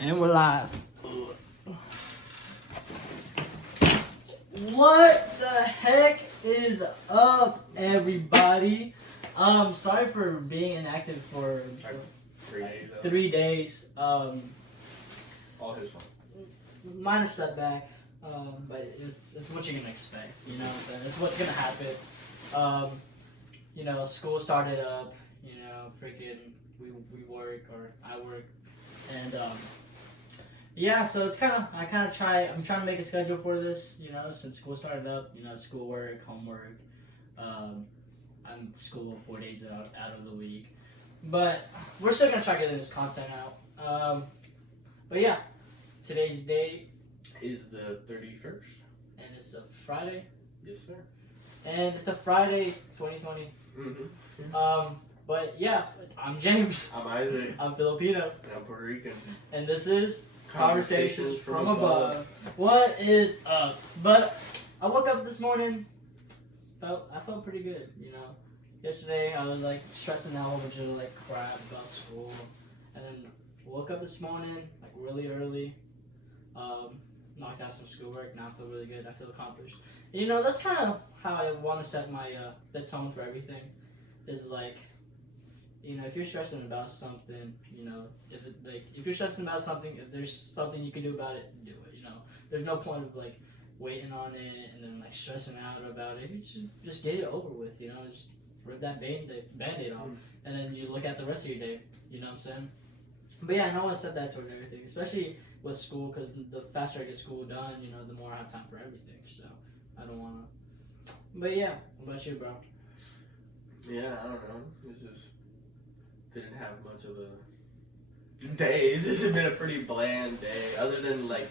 And we're live. What the heck is up, everybody? Sorry for being inactive for 3 days. All his fault. Minor setback, but it's what you're gonna expect. You know what I'm saying? It's what's gonna happen. School started up. Freaking we work, or I work, and so it's I'm trying to make a schedule for this, since school started up, schoolwork, homework, I'm in school 4 days out of the week, but we're still gonna try getting this content out, but yeah, today's date is the 31st. and it's a Friday, Yes, sir. and it's a Friday, 2020, but yeah, I'm James, I'm Isaac. I'm Filipino, And I'm Puerto Rican. and this is Conversations from above. What is up? But I woke up this morning. I felt pretty good. Yesterday I was like stressing out a whole bunch of like crap about school, and then woke up this morning like really early. Knocked out some schoolwork. Now I feel really good. I feel accomplished. And, that's kind of how I want to set my the tone for everything. Is like, if you're stressing about something, if you're stressing about something, if there's something you can do about it, do it. There's no point of like waiting on it and then like stressing out about it. You just get it over with. Just rip that band-aid off, and then you look at the rest of your day. You know what I'm saying? But yeah, and I want to set that towards everything, especially with school, because the faster I get school done, the more I have time for everything. So I don't want to. But yeah, what about you, bro? Yeah, I don't know. This just didn't have much of a day. This has been a pretty bland day, other than like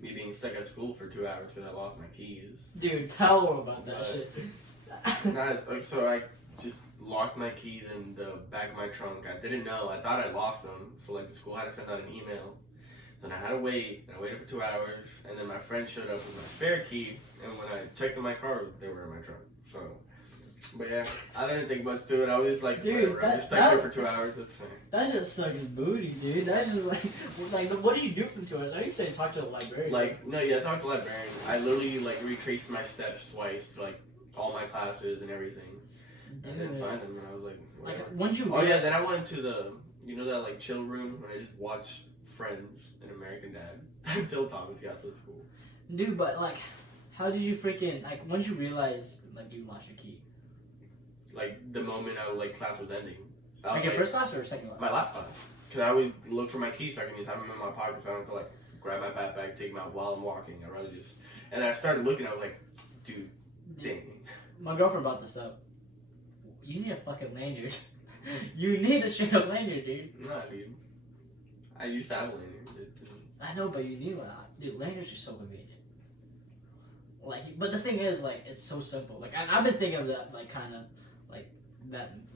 me being stuck at school for 2 hours because I lost my keys. Dude, tell them about that shit. So I just locked my keys in the back of my trunk. I didn't know. I thought I lost them. So like the school had to send out an email. So then I had to wait. And I waited for 2 hours. And then my friend showed up with my spare key. And when I checked in my car, they were in my trunk. So, but yeah, I didn't think much to it. I was like, dude, I'm just stuck here for 2 hours. That's the same. That just sucks booty, dude. That's just like, what do you do for 2 hours? I didn't say talk to the librarian. I talked to the librarian. I literally retraced my steps twice to all my classes and everything. I didn't find them, and I was like, whatever. Once you. Oh yeah, then I went to the, that chill room when I just watched Friends and American Dad until Thomas got to school. Dude, but how did you freaking once you realized you lost your key? The moment class was ending. Your first class or second class? My last class, because I would look for my keys so I can just have them in my pocket, so I don't have to grab my backpack, take them out while I'm walking. I rather just. And then I started looking. I was like, dude, dang. My girlfriend brought this up. You need a fucking lanyard. You need a straight up lanyard, dude. Nah, dude. I used to have a lanyard. I know, but you need one. Dude, lanyards are so convenient. But the thing is, it's so simple. I've been thinking of that,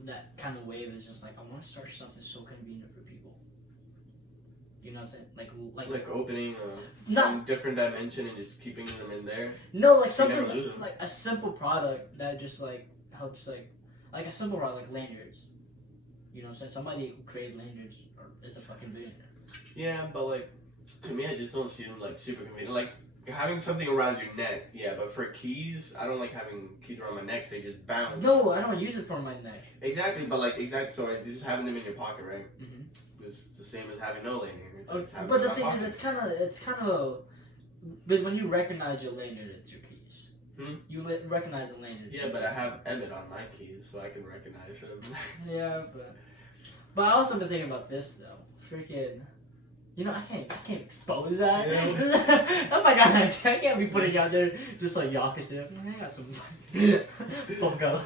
that kind of wave is just I want to start something so convenient for people. You know what I'm saying? Like opening not different dimension and just keeping them in there. No, something a simple product that just helps a simple product like lanyards. You know what I'm saying? Somebody who created lanyards is a fucking billionaire. Yeah, but to me, I just don't see them super convenient. Having something around your neck, yeah, but for keys, I don't like having keys around my neck. They just bounce. No, I don't use it for my neck. Exactly, but so just having them in your pocket, right? Mm-hmm. It's the same as having no lanyard. But the thing is, it's kind of because when you recognize your lanyard, it's your keys. You recognize the lanyard. Yeah, but I have Emmett on my keys, so I can recognize him. Yeah, but I also been thinking about this though. Freaking. I can't expose that. Yeah. Oh my god, I can't be putting out there just Yaka said. I got some fuck up.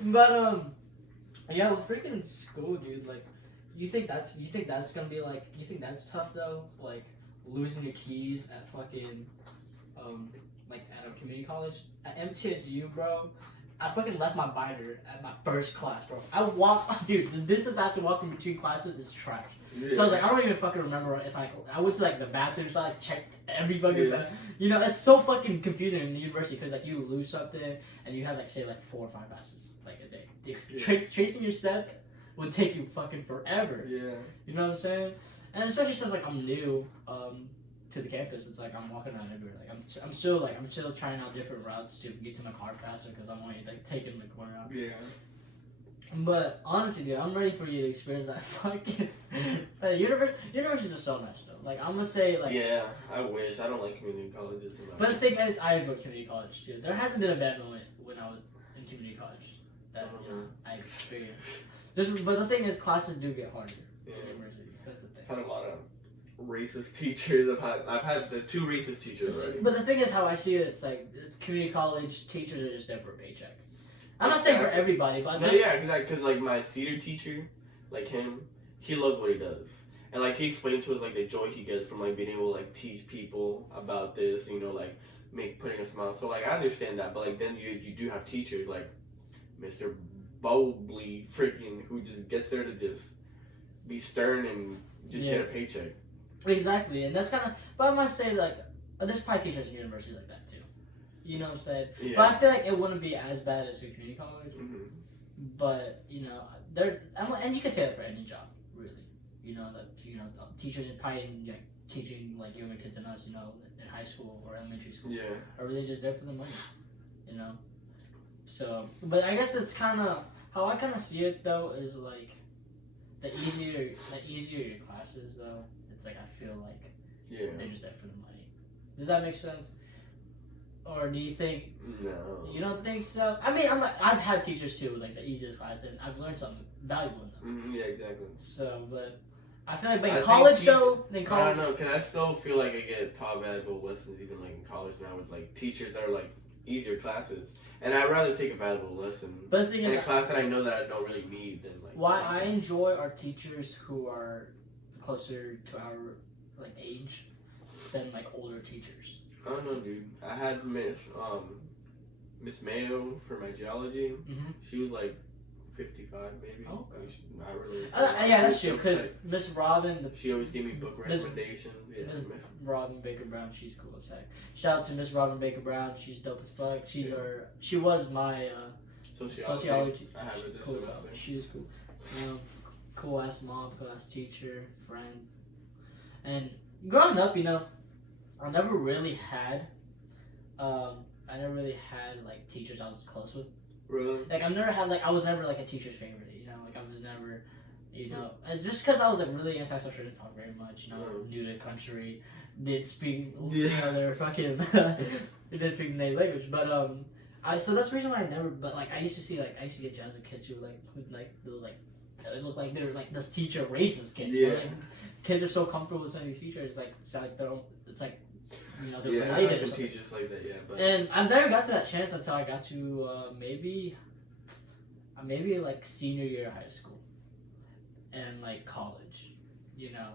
But yeah, with freaking school, dude. You think that's gonna be you think that's tough though? Losing your keys at fucking at a community college at MTSU, bro. I fucking left my binder at my first class, bro. Dude, the distance I have to walk in between classes is trash. Yeah. So I was I don't even fucking remember if I went to the bathroom, so I checked every fucking bathroom. It's so fucking confusing in the university because you lose something and you have say 4 or 5 classes a day. Dude, tracing your step would take you fucking forever. Yeah. You know what I'm saying? and especially since like I'm new to the campus, it's like I'm walking around everywhere. Like I'm still trying out different routes to get to my car faster because I'm only like taking the corner out. Yeah. But honestly, dude, I'm ready for you to experience that fucking universities are so nice though. Like I'm gonna say like. Yeah, I wish. I don't like community colleges. But the thing is, I enjoy community college too. There hasn't been a bad moment when I was in community college that I experienced. But the thing is, classes do get harder in universities. That's the thing. I've had a lot of racist teachers. I've had the 2 racist teachers already. But the thing is, how I see it, it's like community college teachers are just there for a paycheck. I'm not saying for everybody, but no, yeah, because like my theater teacher, like him, he loves what he does, and like he explained to us like the joy he gets from like being able to like teach people about this, you know, like putting a smile. So like I understand that, but like then you do have teachers like Mr. Bobley freaking who just gets there to just be stern and just get a paycheck. Exactly, and that's kind of. But I must say like there's probably teachers in universities like that too. You know what I'm saying? Yeah. But I feel like it wouldn't be as bad as a community college. Mm-hmm. But you know, and you can say that for any job, really. You know that teachers are probably like teaching like younger kids than us. You know, in high school or elementary school. Yeah. Are really just there for the money. You know. So, but I guess it's kind of how I kind of see it though is like the easier your classes though. It's like I feel like they're just there for the money. Does that make sense? Or do you think? No. You don't think so? I mean, I've had teachers too, like the easiest class, and I've learned something valuable in them. Mm-hmm, yeah, exactly. So, but I feel like, in college though, I don't know, cause I still feel like I get taught valuable lessons even like in college now with like teachers that are like easier classes, and I'd rather take a valuable lesson. But the thing is, in a class that I know that I don't really need than like. Why I enjoy our teachers who are closer to our like age than like older teachers. I don't know, dude. I had Miss Mayo for my geology. Mm-hmm. She was like 55, maybe. Oh, okay. I really. Yeah, that's true. Because Miss Robin, she always gave me book recommendations. Miss Robin Baker Brown, she's cool as heck. Shout out to Miss Robin Baker Brown. She's dope as fuck. She was my sociology. I have it this cool. semester. She's cool. Cool ass mom, cool ass teacher, friend. And growing up, I never really had like teachers I was close with. Really? Like I was never like a teacher's favorite. Like I was never, it's just because I was like really antisocial, didn't talk very much. New to the country, didn't speak. They're fucking they didn't speak the native language. But so that's the reason why I never. But like I used to get jealous of kids who it looked like they're like this teacher racist kid. Yeah. Like, kids are so comfortable with some of these teachers. Like it's like they're they're related. I had some teachers like that, yeah. But. And I never got to that chance until I got to maybe like senior year of high school and like college, Yeah.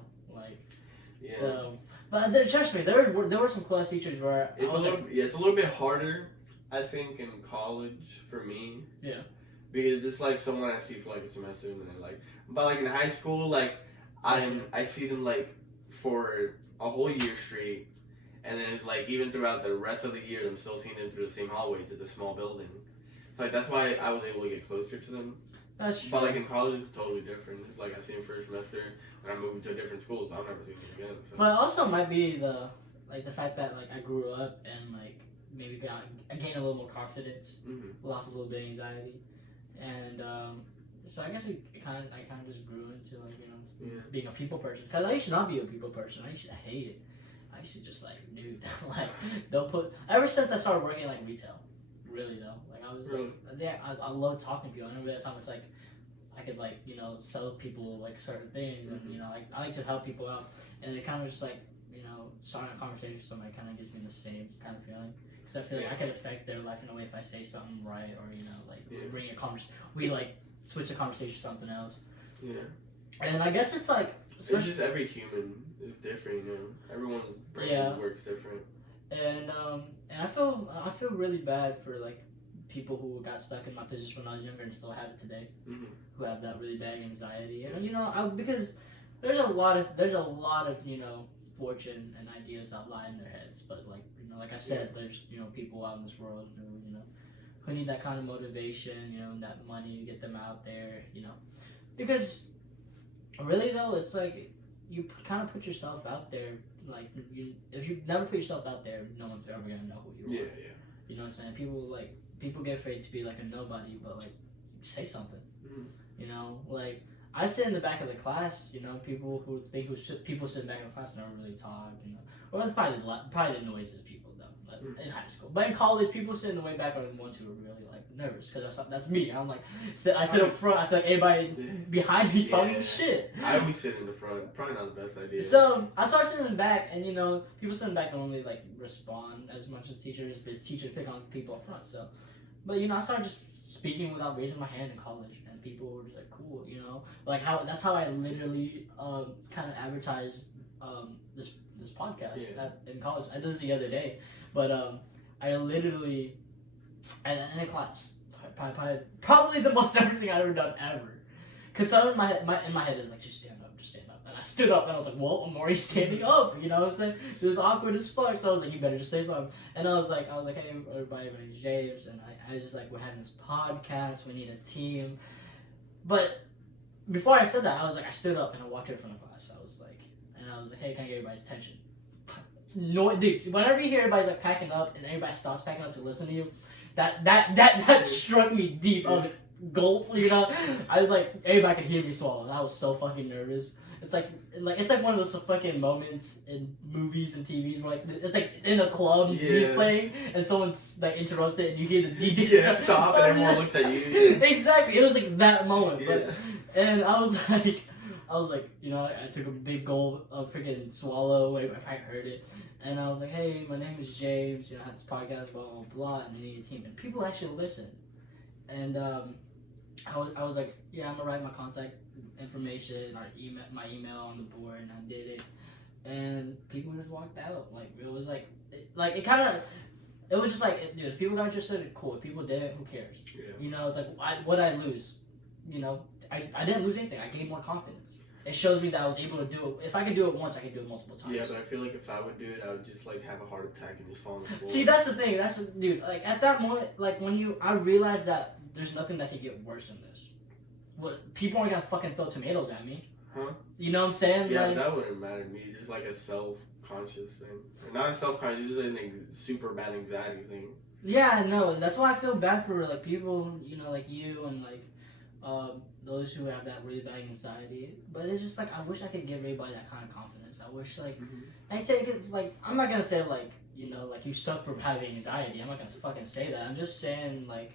So, but trust me, there were some close teachers where it's a little bit harder, I think, in college for me. Yeah. Because it's like someone I see for like a semester and then like, but like in high school, like I see them like for a whole year straight. And then it's like even throughout the rest of the year, I'm still seeing them through the same hallways. It's a small building, so like that's why I was able to get closer to them. That's true. But like in college, it's totally different. It's like I see them first semester, and I'm moving to a different school, so I'll never see them again. So. But it also might be the fact that like I grew up and like maybe I gained a little more confidence, lost a little bit of anxiety, and so I guess I kind of just grew into like being a people person. Because I used to not be a people person. I used to hate it. I used to just like, dude, like they'll put ever since I started working like retail, really though. Like I was like, I love talking to people. I didn't realize how much like I could like sell people like certain things, and like I like to help people out, and it kind of just like starting a conversation with somebody kind of gives me the same kind of feeling. Because I feel like I could affect their life in a way if I say something right, or bring a conversation. We like switch the conversation to something else. Yeah. And I guess it's like. It's just every human is different, Everyone's brain works different. And I feel really bad for like people who got stuck in my position when I was younger and still have it today, who have that really bad anxiety. And because there's a lot of fortune and ideas that lie in their heads, but like I said, there's people out in this world who need that kind of motivation, that money to get them out there, because. Really though, it's like, you kind of put yourself out there. Like if you never put yourself out there, no one's ever gonna know who you are. Yeah. You know what I'm saying? People get afraid to be like a nobody, but like say something. Mm-hmm. You know, like I sit in the back of the class. You know, people who think people sit back in the class and don't really talk. You know, or it's probably the noise of the people though. But in high school, but in college, people sit in the way back are the ones who are really like nervous because that's me. I'm like, I sit up front. I feel like everybody behind me's talking shit. I always sit in the front. Probably not the best idea. So I start sitting in the back, and you know, people sitting back don't really like respond as much as teachers, because teachers pick on people up front. So, but you know, I started just speaking without raising my hand in college, and people were just like, "Cool," you know, like that's how I literally kind of advertised this podcast in college. I did this the other day, but I literally in a class, probably the most nervous thing I've ever done ever. Cause something in my head is like, just stand up, and I stood up and I was like, well, I'm already standing up, you know what I'm saying? It was awkward as fuck, so I was like, you better just say something. And I was like, hey everybody, my name's James, and I just like, we're having this podcast, we need a team. But before I said that, I stood up and I walked in front of class. I was like, hey, can I get everybody's attention? No, dude, whenever you hear everybody's like packing up and everybody stops packing up to listen to you, that struck me deep. I was like, gulp, you know. I was like, everybody could hear me swallow. I was so fucking nervous. It's like one of those fucking moments in movies and TVs where like it's like in a club music's playing and someone's like interrupts it and you hear the DJ stop and everyone looks at you. Exactly, it was like that moment. But and I was like, you know, I took a big gulp of freaking swallow. I probably heard it. And I was like, hey, my name is James. You know, I have this podcast, blah, blah, blah, and I need a team. And people actually listen. And I was like, yeah, I'm going to write my contact information or my email on the board. And I did it. And people just walked out. Like, it was like, it was just like, dude, if people got interested, cool. If people didn't, who cares? Yeah. You know, it's like, what did I lose? You know, I didn't lose anything. I gained more confidence. It shows me that I was able to do it. If I could do it once, I could do it multiple times. Yeah, but I feel like if I would do it, I would just like have a heart attack and just fall on the floor. See, that's the thing. Dude. Like at that moment, like I realized that there's nothing that could get worse than this. What people aren't gonna fucking throw tomatoes at me. Huh? You know what I'm saying? Yeah, like, that wouldn't matter to me. It's just like a self-conscious thing, or not a self-conscious, it's a super bad anxiety thing. Yeah, I know. That's why I feel bad for like people, you know, like you and like those who have that really bad anxiety. But it's just like I wish I could give everybody that kind of confidence. I wish like I take it like I'm not gonna say like, you know, like you suck for having anxiety. I'm not gonna fucking say that. I'm just saying like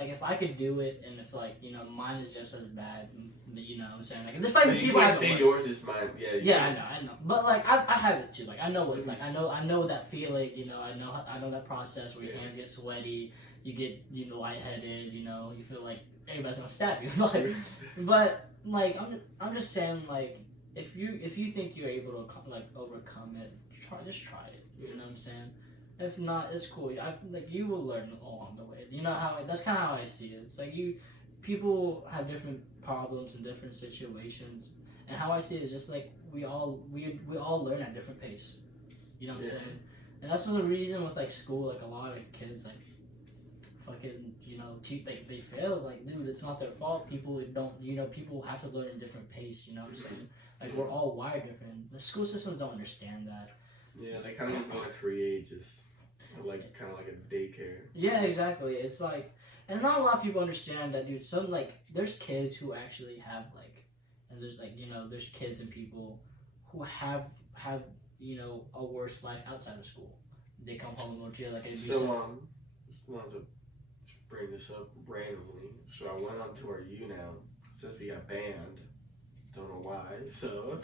if I could do it and if like, you know, mine is just as bad, you know what I'm saying? Like there's probably people have say yours is mine. Yeah, I know. But like I have it too. Like I know what it's like. I know that feeling, you know, I know that process where your hands get sweaty, you get, you know, lightheaded, you know, you feel like everybody's gonna stab you. but like I'm just saying like if you think you're able to like overcome it, just try it. You know what I'm saying? If not, it's cool. You will learn along the way. You know that's kind of how I see it. It's like people have different problems in different situations, and how I see it is just like we all learn at different pace. You know what I'm saying? And that's the reason with like school, like a lot of kids like fucking, you know, they fail. Like, dude, it's not their fault. People don't, you know, people have to learn at different pace. You know what I'm saying? Like we're all wired different. The school systems don't understand that. Yeah, they kind of just want to create just like kind of like a daycare. Yeah, exactly. It's like, and not a lot of people understand that, dude. Some like, there's kids who actually have like, and there's like, you know, there's kids and people who have you know a worse life outside of school. They come home and go to jail like just wanted to bring this up randomly. So I went on to our now since we got banned. Don't know why. So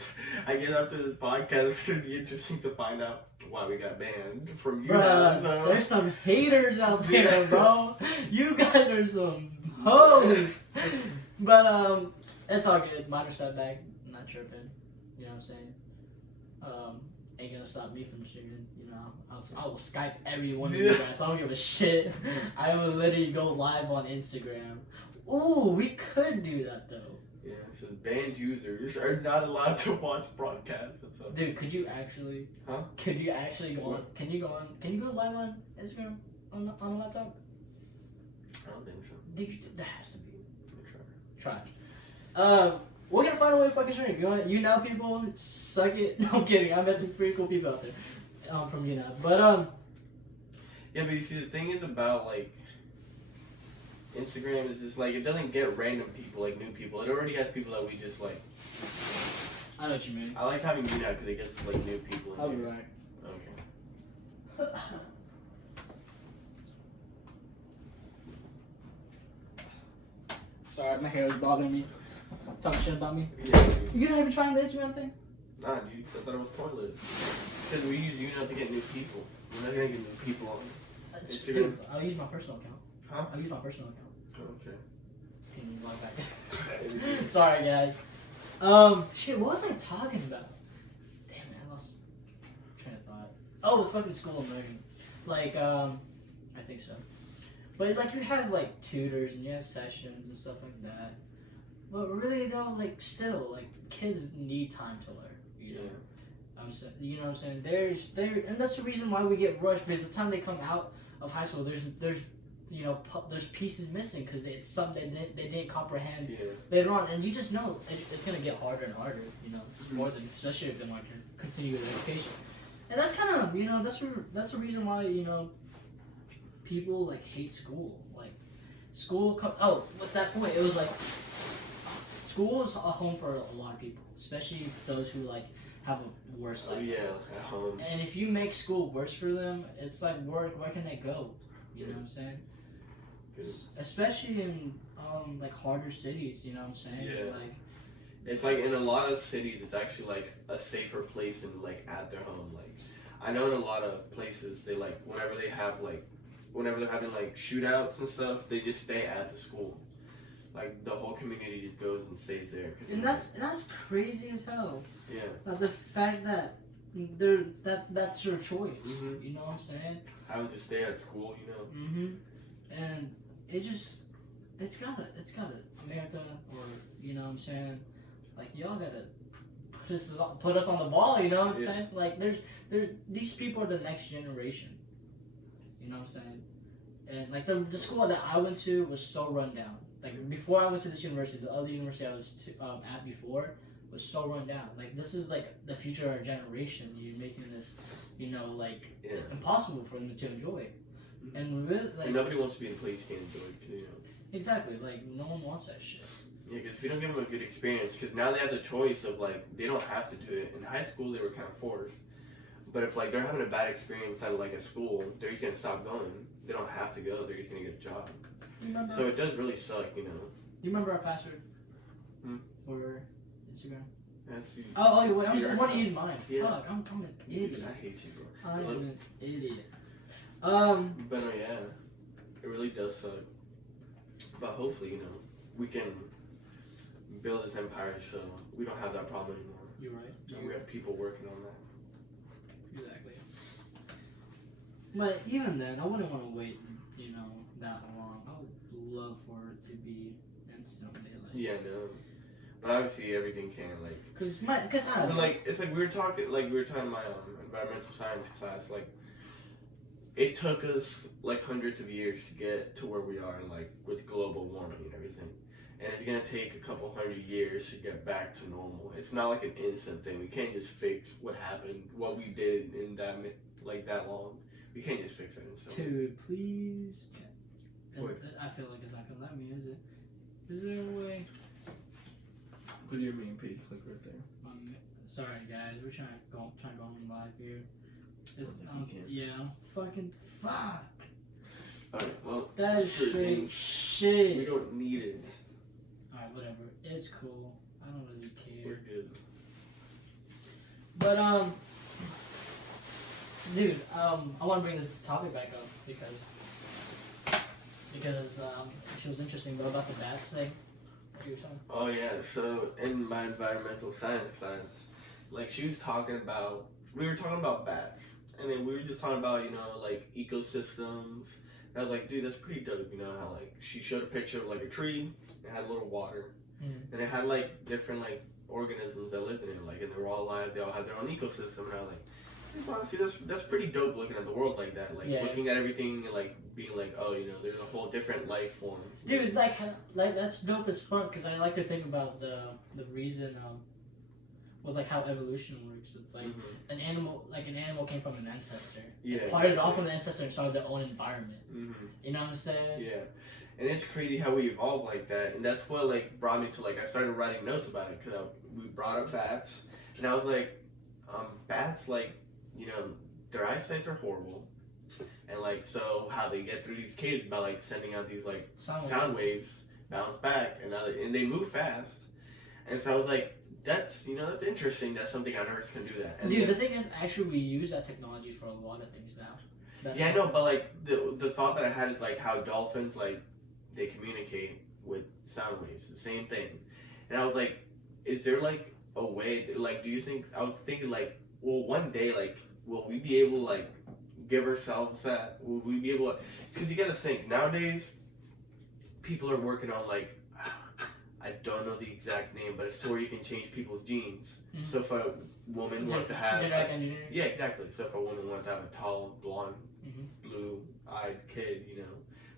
I guess after this podcast, it's gonna be interesting to find out why we got banned from you. Bruh, so. There's some haters out there, bro. You guys are some hoes. But it's all good. Minor setback. I'm not tripping. You know what I'm saying? Ain't gonna stop me from streaming. You know, I will Skype every one of you guys. I don't give a shit. I will literally go live on Instagram. Ooh, we could do that though. Yeah, it says banned users are not allowed to watch broadcasts and stuff. Dude, could you actually? Huh? Could you actually go on? Can you go live on Instagram on a laptop? I don't think so. Dude, that has to be. Try. We're gonna find a way to fucking drink. You know, people, suck it. No, I'm kidding. I met some pretty cool people out there, from UNAV. But Yeah, but you see, the thing is about like Instagram is just like it doesn't get random people, like new people. It already has people that we just like. I know what you mean. I like having UNAV because it gets like new people. I'll be right. Okay. Sorry, my hair was bothering me. Talking shit about me. Yeah, dude. You're not even trying the Instagram thing? Nah, dude, I thought it was pointless. Because we use UNAV to get new people. We're not gonna get new people on. Instagram. Dude, I'll use my personal account. Huh? I'll use my personal account. Okay. Can you log back? Sorry, guys. Shit, what was I talking about? Damn it, I lost train of thought. Oh, the fucking school of learning. Like, I think so. But like, you have like tutors and you have sessions and stuff like that. But really, though, like, still, like, kids need time to learn. You know. I'm saying, you know what I'm saying? And that's the reason why we get rushed, because the time they come out of high school, there's you know, there's pieces missing because it's something they didn't comprehend later on, and you just know it's gonna get harder and harder. You know, it's more than, especially if they want to continue with education, and that's kind of, you know, that's the reason why, you know, people like hate school. Like school. With that point, it was like school is a home for a lot of people, especially those who like have a worse life. Yeah, at home. And if you make school worse for them, it's like, where can they go? You know what I'm saying? Especially in like harder cities, you know what I'm saying? Yeah. Like, it's like in a lot of cities, it's actually like a safer place than like at their home. Like I know in a lot of places, they like whenever they're having like shootouts and stuff, they just stay at the school. Like the whole community just goes and stays there. And that's crazy as hell. Yeah. The fact that that's your choice. Mm-hmm. You know what I'm saying? Having to stay at school, you know. And it's gotta America, or you know what I'm saying, like, y'all gotta put us on the ball, you know what I'm saying? Like there's these people are the next generation. You know what I'm saying? And like the school that I went to was so run down. Like before I went to this university, the other university I was at before was so run down. Like this is like the future of our generation. You're making this, you know, like impossible for them to enjoy. And really, like, and nobody wants to be in a place you can't enjoy, you know. Exactly, like no one wants that shit. Yeah, because if you don't give them a good experience, because now they have the choice of like they don't have to do it. In high school, they were kind of forced, but if like they're having a bad experience at like a school, they're just gonna stop going. They don't have to go. They're just gonna get a job. So it does really suck, you know. You remember our password for Instagram? That's you. Oh, wait, I want to use mine. Yeah. Fuck, I'm an idiot. I hate you, bro. I am an idiot. But no, yeah, it really does suck. But hopefully, you know, we can build this empire so we don't have that problem anymore. You're right. And we have people working on that. Exactly. But even then, I wouldn't want to wait, you know, that long. I would love for it to be instantly. Like, Yeah, no. But obviously, everything can like. But like it's like we were talking in my environmental science class. Like, it took us like hundreds of years to get to where we are, and like with global warming and everything. And it's gonna take a couple hundred years to get back to normal. It's not like an instant thing. We can't just fix what happened, what we did in that long. We can't just fix it instantly. Dude, please. What? I feel like it's not gonna let me. Is it? Is there a way? Go to your main page. Click right there. Sorry guys, we're trying to go on live here. It's yeah. Fucking fuck. Alright, well, That is straight shit. we don't need it. Alright, whatever. It's cool. I don't really care. We're good. But dude, I want to bring this topic back up because she was interesting, but about the bats thing. What you were saying? Oh yeah, so in my environmental science class, like we were talking about bats, and then we were just talking about, you know, like ecosystems. And I was like, dude, that's pretty dope, you know, how like she showed a picture of like a tree, it had a little water, and it had like different like organisms that lived in it, like, and they were all alive, they all had their own ecosystem, and I was like, Honestly, that's pretty dope looking at the world like that. Like looking at everything and like being like, oh, there's a whole different life form. Dude, like that's dope as fuck because I like to think about the reason with like how evolution works. It's like an animal came from an ancestor. Yeah. It parted off from the ancestor and started their own environment. You know what I'm saying? Yeah. And it's crazy how we evolved like that, and that's what like brought me to like I started writing notes about it because we brought up bats, and I was like, bats like their eyesights are horrible, and like so how they get through these caves by like sending out these like sound waves bounce back, and they move fast, and so I was like, that's that's interesting that something on Earth can do that. And dude, the thing is, actually, we use that technology for a lot of things now. I know, but like the thought that I had is like how dolphins like they communicate with sound waves, the same thing, and I was like, is there like a way to like? Do you think I was thinking like, well, one day like, will we be able to like give ourselves that? Will we be able to? Because you gotta think nowadays, people are working on like. I don't know the exact name, but it's to where you can change people's genes. So if a woman wanted to have genetic engineering. Yeah, exactly. So if a woman wanted to have a tall, blonde, blue-eyed kid,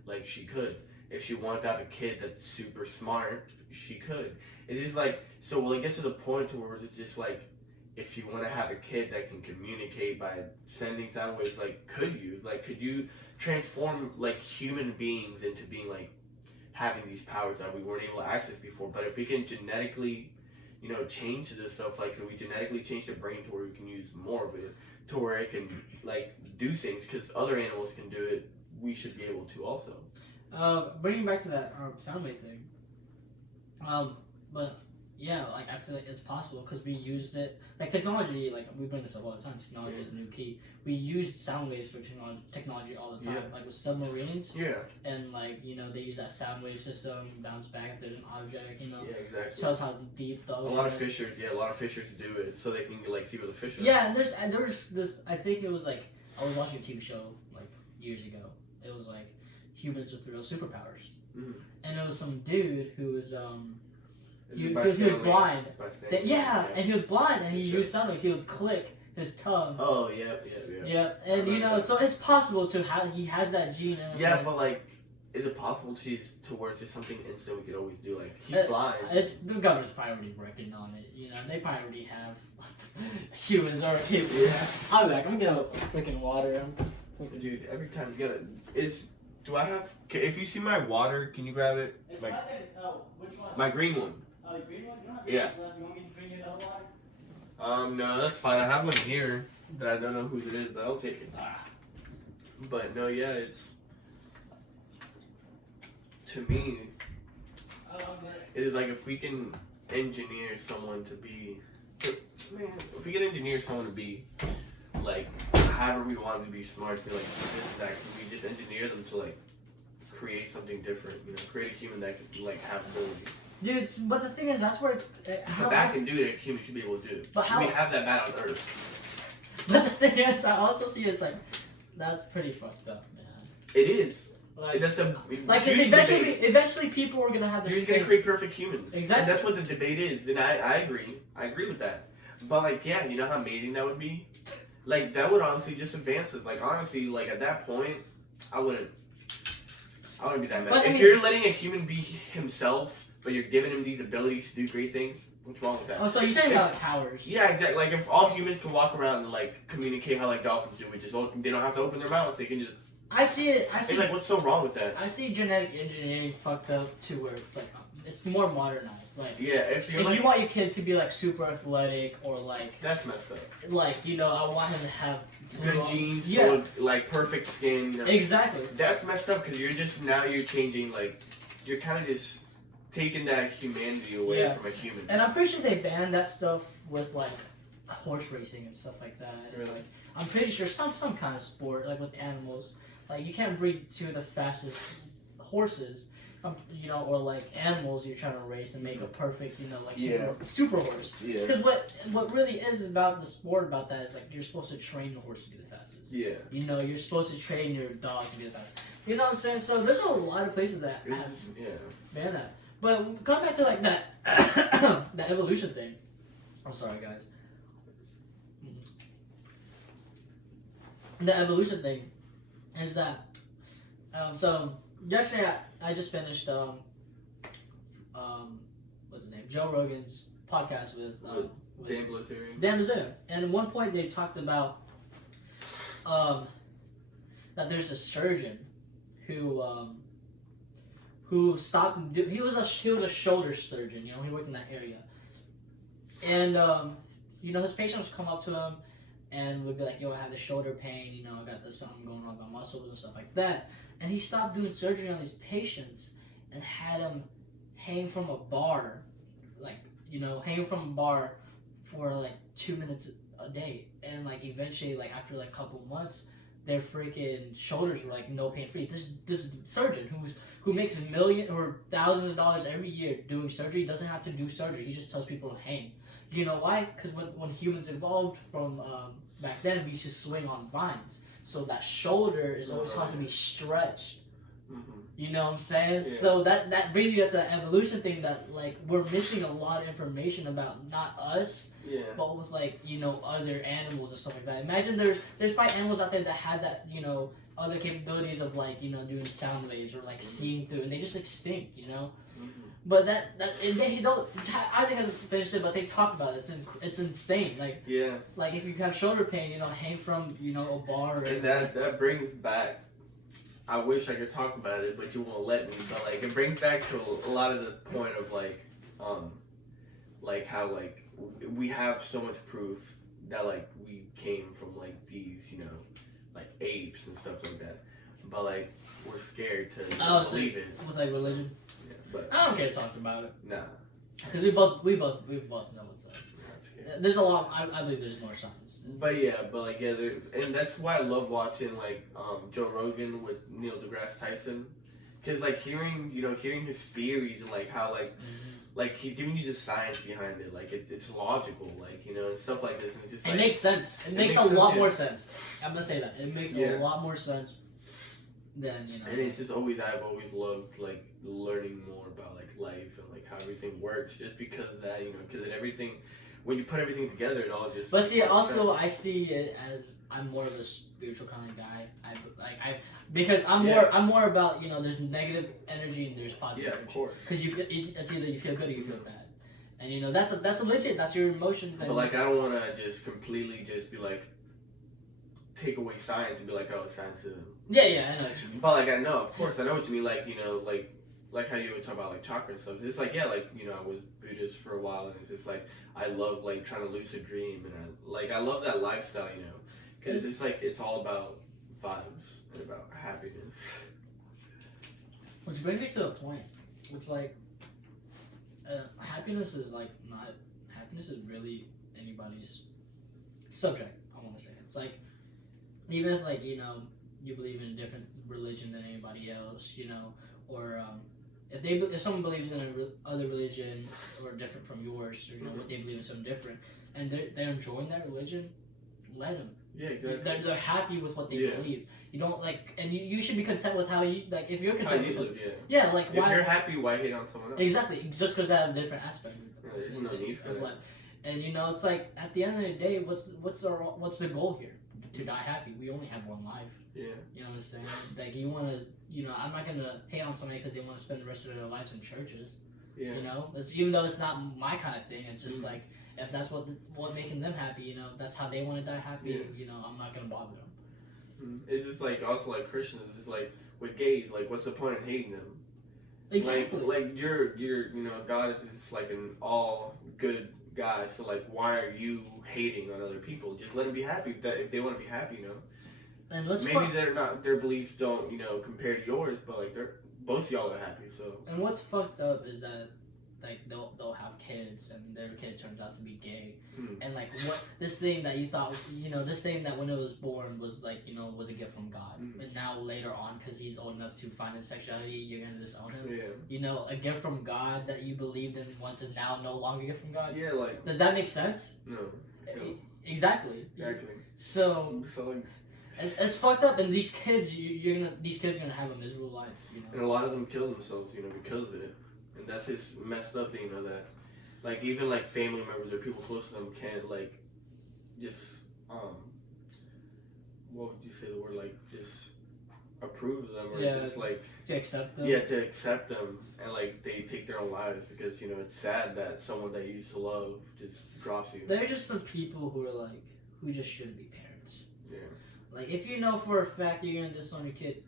like she could. If she wanted to have a kid that's super smart, she could. It's just like, so will it get to the point to where it's just like, if you want to have a kid that can communicate by sending sound waves, like, could you transform like human beings into being like having these powers that we weren't able to access before? But if we can genetically, change this stuff, like could we genetically change the brain to where we can use more of it, to where it can like do things, because other animals can do it, we should be able to also. Bringing back to that sound wave thing. But yeah, like I feel like it's possible because we used it. Like technology, like we bring this up all the time. Technology is the new key. We used sound waves for technology all the time. Like with submarines. Yeah. And like they use that sound wave system, bounce back if there's an object. Yeah, exactly. Tells how deep the ocean. A lot of fishers do it so they can like see where the fish are. Yeah, and there's this. I think it was like I was watching a TV show like years ago. It was like humans with real superpowers, and it was some dude who was he was blind. And he was blind, and he used sound waves. He would click his tongue. Oh, yeah. And so it's possible to have. He has that gene. Yeah, but like, is it possible to where it's just something instant we could always do? Like, he's blind. It's the government's probably already working on it. They probably already have humans already. Yeah. I'll be back. I'm gonna get a freaking water. Dude, every time you gotta do I have? If you see my water, can you grab it? It's which one? My green one. Oh, the green one? You don't have Yeah. You want me to bring you the other water? No, that's fine. I have one here that I don't know whose it is, but I'll take it. But no, yeah, it's to me. It is like if we can engineer someone to be, man, if we can engineer someone to be like however we want them to be smart, to like just that, we just engineer them to like create something different, create a human that can like have ability. Dude, but the thing is, that's where. If a bat can do it, a human should be able to do. But we have that bat on Earth. But the thing is, I also see it's like, that's pretty fucked up, man. It is. Like, that's because eventually people are gonna have the You're just gonna create perfect humans. Exactly. And that's what the debate is, and I agree. I agree with that. But like, yeah, you know how amazing that would be? Like, that would honestly just advance us. Like, honestly, like at that point, I wouldn't be that mad. But, if you're letting a human be himself, but you're giving him these abilities to do great things, what's wrong with that? Oh, so you're saying about powers? Yeah, exactly. Like if all humans can walk around and like communicate how like dolphins do, which is they don't have to open their mouths, they can just. I see. It's like, what's so wrong with that? I see genetic engineering fucked up to where it's like it's more modernized. Like yeah, if you want your kid to be like super athletic or like that's messed up. Like I want him to have good genes, so like perfect skin. Exactly. That's messed up because you're changing like you're kind of just taking that humanity away from a human. And I'm pretty sure they banned that stuff with like horse racing and stuff like that. Really? Like, I'm pretty sure some kind of sport like with animals. Like you can't breed two of the fastest horses, or like animals you're trying to race and make a perfect, super horse. Yeah. Because what really is about the sport about that is like you're supposed to train the horse to be the fastest. Yeah. You're supposed to train your dog to be the fastest. You know what I'm saying? So there's a lot of places that have ban that. But come back to like that that evolution thing. I'm sorry, guys. the evolution thing is that so yesterday I just finished what's his name, Joe Rogan's podcast with Dan Bilzerian. Dan Bilzerian, and at one point they talked about that there's a surgeon who stopped. He was a shoulder surgeon. You know, he worked in that area, and you know, his patients would come up to him and would be like, "Yo, I have the shoulder pain. You know, I got this something going on with my muscles and stuff like that." And he stopped doing surgery on these patients and had them hang from a bar, like, you know, hang from a bar for like 2 minutes a day, and like eventually, like after like a couple months, their freaking shoulders were like no pain free. This surgeon who makes millions or thousands of dollars every year doing surgery doesn't have to do surgery. He just tells people to hang. You know why? Because when humans evolved from back then, we used to swing on vines, so that shoulder is always constantly stretched. Mm-hmm. You know what I'm saying? Yeah. So that brings you to the evolution thing, that like we're missing a lot of information about not us, Yeah. but with like, you know, other animals and stuff like that. Imagine there's probably animals out there that had that, you know, other capabilities of like, you know, doing sound waves or like seeing through, and they just extinct, you know. Mm-hmm. But he don't. Isaac hasn't finished it, but they talk about it. It's insane. Like Yeah. like if you have shoulder pain, you know, hang from, you know, a bar. And that brings back. I wish I could talk about it, but you won't let me. But like, it brings back to a lot of the point of like how like we have so much proof that like we came from like these, you know, like apes and stuff like that. But like we're scared to believe it. With like religion. Yeah, but I don't care to talk about it nah, because we both know what's up. that's scary. There's a lot. I believe there's more science. But yeah, there's, and that's why I love watching like Joe Rogan with Neil deGrasse Tyson, because like hearing his theories and like how like he's giving you the science behind it, like it's logical, like, you know, and stuff like this, and it's just like, It makes sense. It makes a sense, lot yeah. more sense. I'm gonna say that it makes Yeah. a lot more sense than, you know. And it's just I've always loved like learning more about like life and like how everything works, just because of that, you know, because everything. When you put everything together, it all just. But see, makes also sense. I see it as I'm more of a spiritual kind of guy. Because I'm more about, you know, there's negative energy and there's positive Yeah, of energy. course. Because it's either you feel good or you feel bad, and you know that's legit. That's your emotion. But like I don't want to just completely just be like take away science and be like, oh, science is. Yeah, I know what you mean. But like I know, of course, I know what you mean. Like, you know, like how you would talk about like chakra and stuff. It's like, yeah, like, you know, I was Buddhist for a while, and it's just like I love like trying to lucid dream, and I love that lifestyle, you know, because it's like it's all about vibes and about happiness. Which brings me to a point, which like happiness is like not happiness is really anybody's subject. I want to say it's like even if like, you know, you believe in a different religion than anybody else, you know, or if someone believes in other religion or different from yours, or you know what they believe in something different, and they're enjoying that religion, let them. Yeah, exactly. They're happy with what they Yeah. believe. You don't like, and you should be content with how you like. If you're How content you with live, yeah. yeah, like If why? you're happy, why hate on someone else? Exactly, just because they have a different aspect. Yeah, there's no need for of that. life. And you know, it's like at the end of the day, what's the goal here? To die happy. We only have one life. Yeah. You know what I'm saying? Like you want to, you know, I'm not gonna hate on somebody because they want to spend the rest of their lives in churches. Yeah. You know, even though it's not my kind of thing, it's just Mhm. like if that's what making them happy, you know, that's how they want to die happy. Yeah. You know, I'm not gonna bother them. It's just like also like Christians. It's like with gays, like what's the point in hating them? Exactly. Like you're you know, God is just like an all good guy. So like why are you hating on other people? Just let them be happy. If they want to be happy, you know. And let's Maybe they're not, their beliefs don't, you know, compare to yours, but like they're both of y'all are happy. So. And what's fucked up is that like they'll have kids and their kid turns out to be gay, and like what this thing that you thought, you know, this thing that when it was born was like, you know, was a gift from God, and now later on because he's old enough to find his sexuality, you're gonna disown him. Yeah. You know, a gift from God that you believed in once is now no longer a gift from God. Yeah, like. Does that make sense? No. Exactly. Exactly. So like. it's fucked up, and these kids, these kids are gonna have a miserable life. You know. And a lot of them kill themselves, you know, because of it. And that's his messed up thing, you know, that, like, even, like, family members or people close to them can't, like, just, what would you say the word, like, just approve them, or Yeah. just like To accept them. to accept them, and like they take their own lives, because you know it's sad that someone that you used to love just drops you. There are just some people who are like, who just shouldn't be parents. Yeah. Like, if you know for a fact you're gonna disown your kid,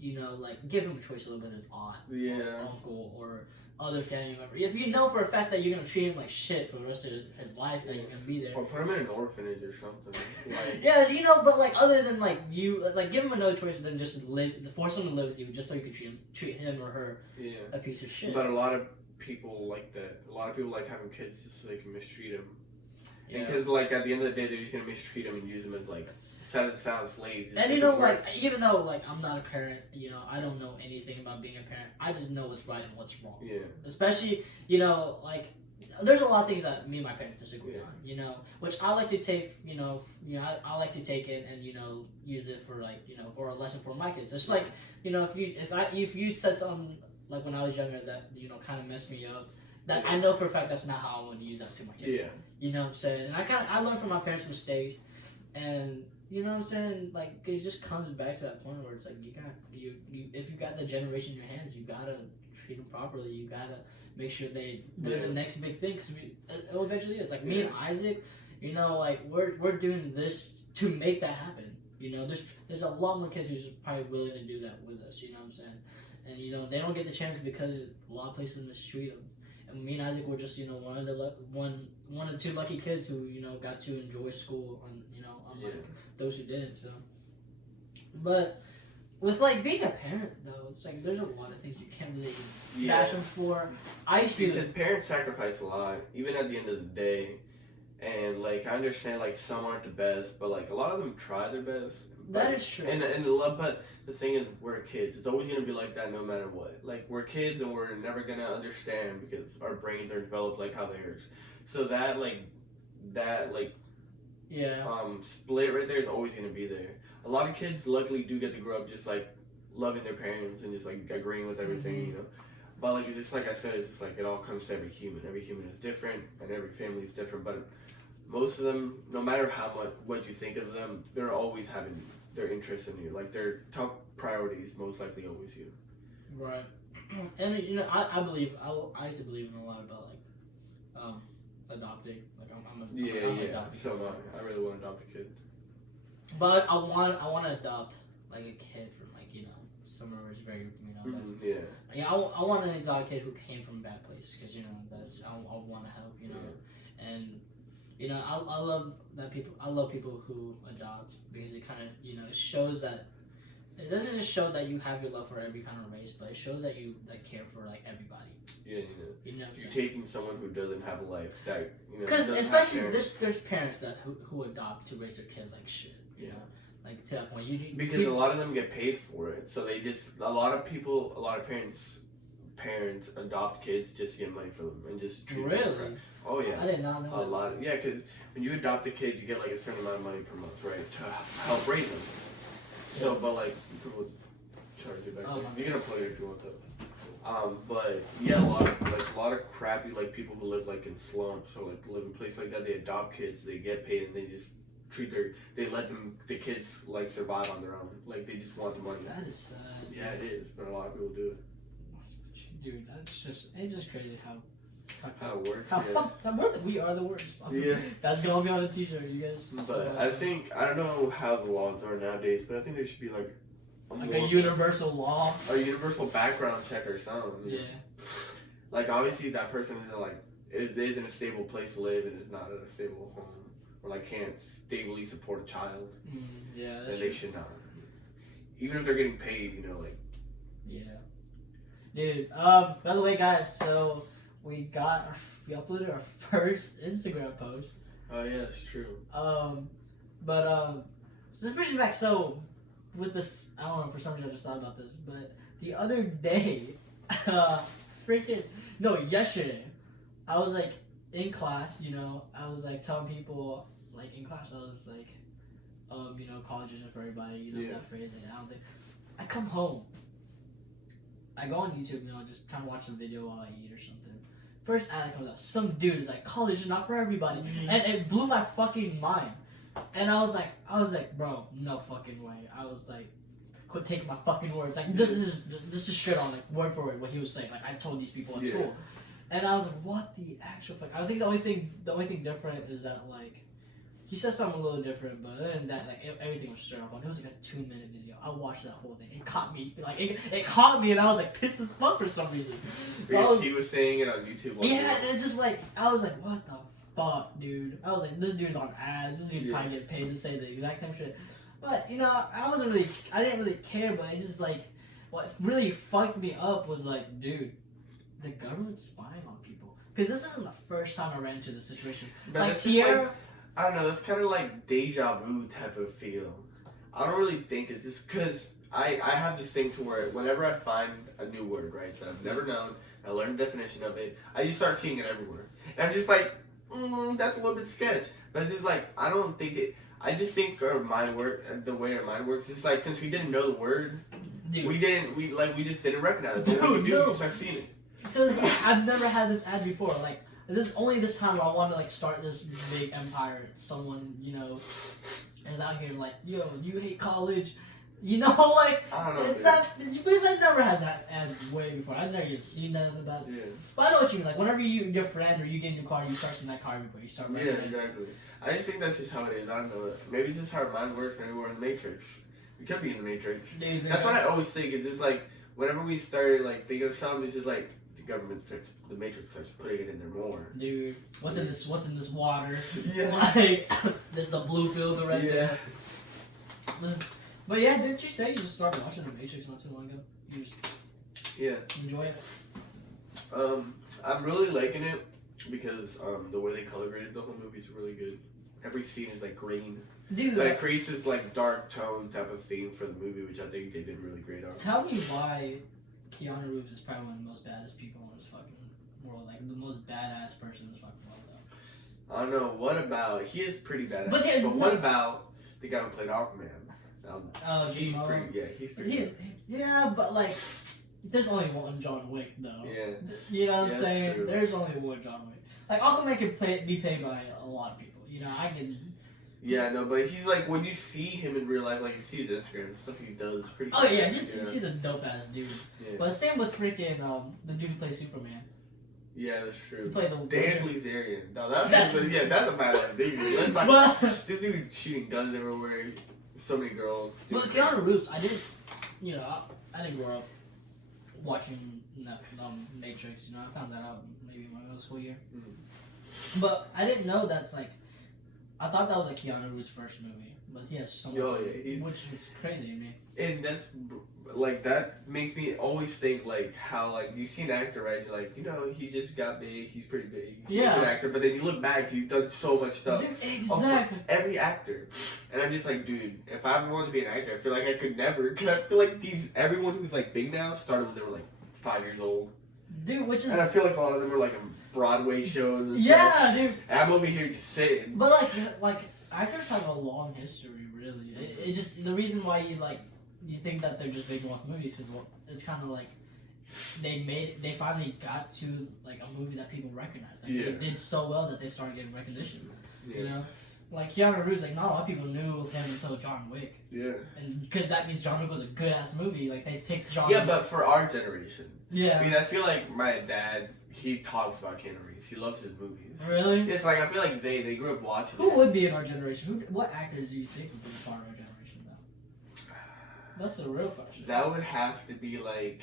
you know, like, give him a choice a little bit as aunt, Yeah. or uncle, or other family member. If you know for a fact that you're gonna treat him like shit for the rest of his life, that he's gonna be there. Or put him in an orphanage or something. Like, Yeah, you know, but like, other than like you, like, give him no choice than just force him to live with you, just so you can treat him or her yeah. a piece of shit. But a lot of people like that. A lot of people like having kids just so they can mistreat them. Yeah. Because like at the end of the day, they're just gonna mistreat them and use them as like sound slaves. And you know, like, even though like I'm not a parent, you know, I don't know anything about being a parent. I just know what's right and what's wrong. Yeah. Especially, you know, like, there's a lot of things that me and my parents disagree Yeah. on. You know, which I like to take. I like to take it and use it for like for a lesson for my kids. It's like if you said something like when I was younger that kind of messed me up. That I know for a fact that's not how I want to use that to my kid. Yeah. You know what I'm saying? And I learned from my parents' mistakes, and you know what I'm saying? Like, it just comes back to that point where it's like if you got the generation in your hands, you gotta treat them properly. You gotta make sure they're the next big thing, because it eventually is. Like me and Isaac, like we're doing this to make that happen. You know, there's a lot more kids who's probably willing to do that with us. You know what I'm saying? And they don't get the chance because a lot of places mistreat them. And me and Isaac were just, one of two lucky kids who, got to enjoy school, unlike those who didn't. So, but with like being a parent though, it's like there's a lot of things you can't really bash them for. Because parents sacrifice a lot, even at the end of the day. And like I understand, like some aren't the best, but like a lot of them try their best. That is true. But the thing is, we're kids. It's always gonna be like that, no matter what. Like we're kids, and we're never gonna understand because our brains are developed like how theirs. So that split right there is always gonna be there. A lot of kids, luckily, do get to grow up just like loving their parents and just like agreeing with everything, But like it's just like I said, it's just like it all comes to every human. Every human is different, and every family is different. But most of them, no matter what you think of them, they're always having their interest in you. Like their top priority is most likely always you. Right. And I believe I like to believe in a lot about like adopting. Like I'm adopting. So I really want to adopt a kid. But I want to adopt like a kid from like somewhere where it's very I want to adopt a kid who came from a bad place, because that's I want to help and I love that people. I love people who adopt, because it kind of shows that it doesn't just show that you have your love for every kind of race, but it shows that you care for like everybody. Yeah, you're taking someone who doesn't have a life that because especially there's parents that who adopt to raise their kid like shit. You know, like to that point because a lot of them get paid for it, so they just a lot of parents adopt kids just to get money for them and just treat them crap. Oh yeah, I did not know a lot. Because when you adopt a kid, you get like a certain amount of money per month, right, to help raise them. So, but like people charge you back. You can upload it if you want to. But yeah, a lot of crappy like people who live like in slums, so like live in places like that. They adopt kids, they get paid, and they just they let the kids like survive on their own. Like they just want the money. That is sad. Yeah, it is, but a lot of people do it. Dude, it's just crazy how it works. We are the worst. Yeah. That's gonna be on a t-shirt, you guys. But I don't know how the laws are nowadays, but I think there should be like a universal law. A universal background check or something. Yeah. Like obviously that person is in a stable place to live and is not in a stable home, or like can't stably support a child. Yeah. Then they should not. Even if they're getting paid, Yeah. Dude, by the way, guys, so we uploaded our first Instagram post. Oh yeah, that's true. But this brings me back. So with this, I don't know, for some reason I just thought about this, but the other day, yesterday, I was like in class. I was like telling people like in class, I was like, college isn't for everybody. That phrase. I don't think. I come home. I go on YouTube, just trying to watch some video while I eat or something. First ad that comes out, some dude is like, college is not for everybody. And it blew my fucking mind. And I was like, bro, no fucking way. I was like, quit taking my fucking words. Like this is straight on, like word for word what he was saying. Like I told these people at school, and I was like, what the actual fuck? I think the only thing different is that like he said something a little different, but other than that, like everything was straight up on. It was like a 2-minute video. I watched that whole thing. It caught me, like it caught me, and I was like pissed as fuck for some reason. He was saying it on YouTube. Yeah, it's just like I was like, what the fuck, dude? I was like, this dude's on ads. This dude's probably getting paid to say the exact same shit. But you know, I didn't really care. But it's just like, what really fucked me up was like, dude, the government's spying on people. Because this isn't the first time I ran into this situation. But like Tierra. I don't know, that's kind of like deja vu type of feel. I don't really think it's just because I have this thing to where whenever I find a new word, right, that I've never known, I learn the definition of it, I just start seeing it everywhere. And I'm just like, that's a little bit sketch. But it's just like, I don't think it, I just think our mind work, the way our mind works, it's like since we didn't know the word, Dude. we just didn't recognize it. Dude, But when we do, no. you start seeing it. Because I've never had this ad before. Like, this only this time I want to like start this big empire. Someone, you know, is out here like, yo, you hate college. You know, like, I don't know. it's that, because I've never had that ad way before. I've never even seen nothing about it. Yeah. But I know what you mean. Like, whenever your friend or you get in your car, you start seeing that car everywhere. You start Yeah, exactly. I just think that's just how it is. I don't know. Maybe it's just how our mind works. Maybe we're in the Matrix. We could be in the Matrix. Dude, That's what I always think. Is just like whenever we start like thinking of something, it's just like the government starts, the Matrix starts putting it in there more. Dude, what's in this water? Yeah. Like, there's the blue pill right there. But yeah, didn't you say you just started watching The Matrix not too long ago? You just enjoy it? I'm really liking it because the way they color graded the whole movie is really good. Every scene is like green. Dude, But it creates this like dark tone type of theme for the movie, which I think they did really great on. tell me why Keanu Reeves is probably one of the most baddest people in this fucking world. Like, the most badass person in this fucking world, though. I don't know. What about, he is pretty badass. But what about the guy who played Aquaman? Oh, He's Jason pretty. Momoa? Yeah, he's pretty. Good. Yeah, but like, there's only one John Wick, though. Yeah. You know what I'm Yeah, saying? true. There's only one John Wick. Like, Aquaman can be played by a lot of people. You know, I can. Yeah, no, but he's like, when you see him in real life, like you see his Instagram, stuff he does, pretty. Oh yeah, he's a dope ass dude. Yeah. But same with freaking the dude who plays Superman. Yeah, that's He true. played the Dan Blazerian. No, that's a badass dude. That's like, But this dude shooting guns everywhere. So many girls. Dude, Keanu Reeves, I didn't grow up watching Matrix. You know, I found that out maybe in my middle school year. Mhm. But I didn't know that's like. I thought that was like Keanu Reeves' first movie, but he has so much, which is crazy to me. And that's like, that makes me always think like how like you see an actor, right? You're like, you know, he just got big, he's pretty big, he's a good actor, but then you look back, he's done so much stuff. Dude, exactly. Every actor, and I'm just like, dude, if I ever wanted to be an actor, I feel like I could never, because I feel like everyone who's like big now started when they were like 5 years old. Dude, which is. And I feel like a lot of them were like in Broadway shows. And Yeah, stuff. dude. And I'm over here just sitting. But like actors have a long history, really. It just the reason why you think that they're just big off movies because it's kind of like they finally got to like a movie that people recognize. Like they did so well that they started getting recognition. Yeah. You know, like Keanu Reeves, like not a lot of people knew him until John Wick. Yeah. And because that means John Wick was a good ass movie. Like they picked John. Yeah, Wick. but for our generation. Yeah. I mean, I feel like my dad, he talks about Keanu Reeves. He loves his movies. Really? It's like, I feel like they grew up watching Who it. would be in our generation? What actors do you think would be part of our generation, though? That's a real question. That would have to be like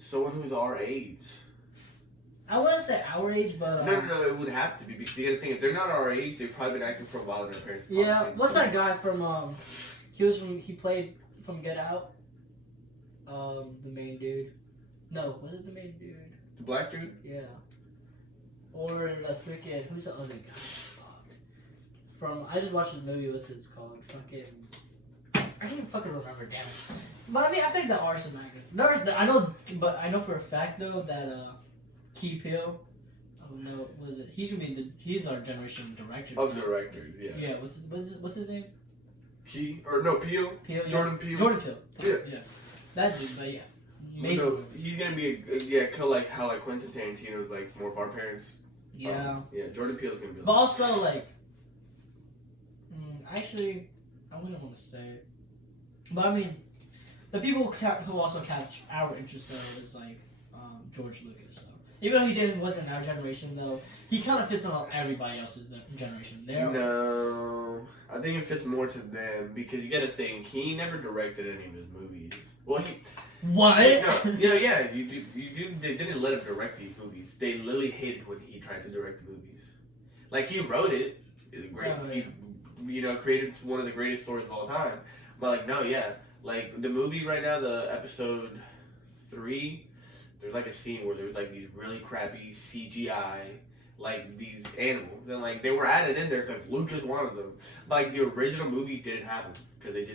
someone who's our age. I wouldn't say our age, but No, it would have to be because you gotta think if they're not our age, they've probably been acting for a while and their parents. yeah. What's that guy from? He played from Get Out. The main dude. No, was it the main dude? The black dude? Yeah. Or the freaking who's the other guy? Fuck. From I just watched this movie. What's it called? Fucking. I can't even fucking remember. Damn it. But I mean, I think the art's not good. I know for a fact though that Key Peele. Oh no, what is it? He's our generation director. Of directors, yeah. Yeah. What's his name? Peele? Peele. Jordan Peele? Jordan Peele. Yeah. That dude, but yeah. No, he's gonna be kind of like how like Quentin Tarantino is like more of our parents. Yeah. Yeah, Jordan Peele's gonna be. But also like, actually, I wouldn't want to say. But I mean, the people who also catch our interest though is like George Lucas. So. Even though he wasn't our generation though, he kind of fits on everybody else's generation. No, I think it fits more to them because you got to think he never directed any of his movies. Well, he. What? No, yeah, you do. They didn't let him direct these movies. They literally hid when he tried to direct movies. Like he wrote it, great. Oh, yeah. He, created one of the greatest stories of all time. But like, no, yeah, like the movie right now, the episode 3. There's like a scene where there's like these really crappy CGI, like these animals, and like they were added in there because Lucas wanted them. Like the original movie didn't have him because they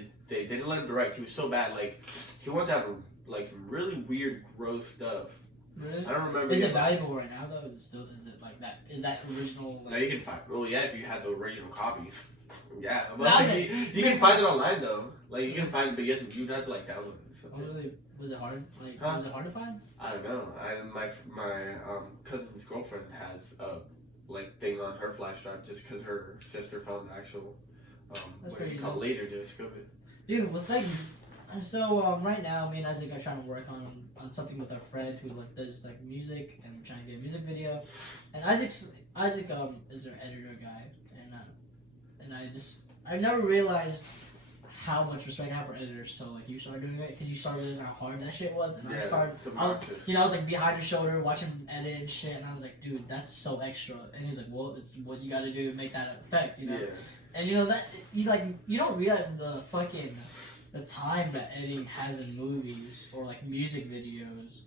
didn't let him direct. He was so bad. Like he wanted to have like some really weird, gross stuff. Really? I don't remember. Is it valuable right now though? Is it like that? Is that original? Like... No, you can find. Well, yeah, if you had the original copies. Yeah, but No, like, you can find it online though. Like you can find it, but you'd have to like download it. Oh, really? Was it hard? Like, was it hard to find? I don't know. My cousin's girlfriend has a like thing on her flash drive just because her sister found the actual what do you call it, laser disc of it. Dude, well, thank you. So right now, me and Isaac are trying to work on something with our friend who like does like music, and we're trying to get a music video. And Isaac is our editor guy, and I never realized how much respect I have for editors till like you started doing it because you started realizing how hard that shit was, and I was like behind your shoulder watching him edit and shit, and I was like, dude, that's so extra. And he was like, well, it's what you got to do to make that effect, you know. Yeah. And you know that you don't realize the time that editing has in movies or like music videos.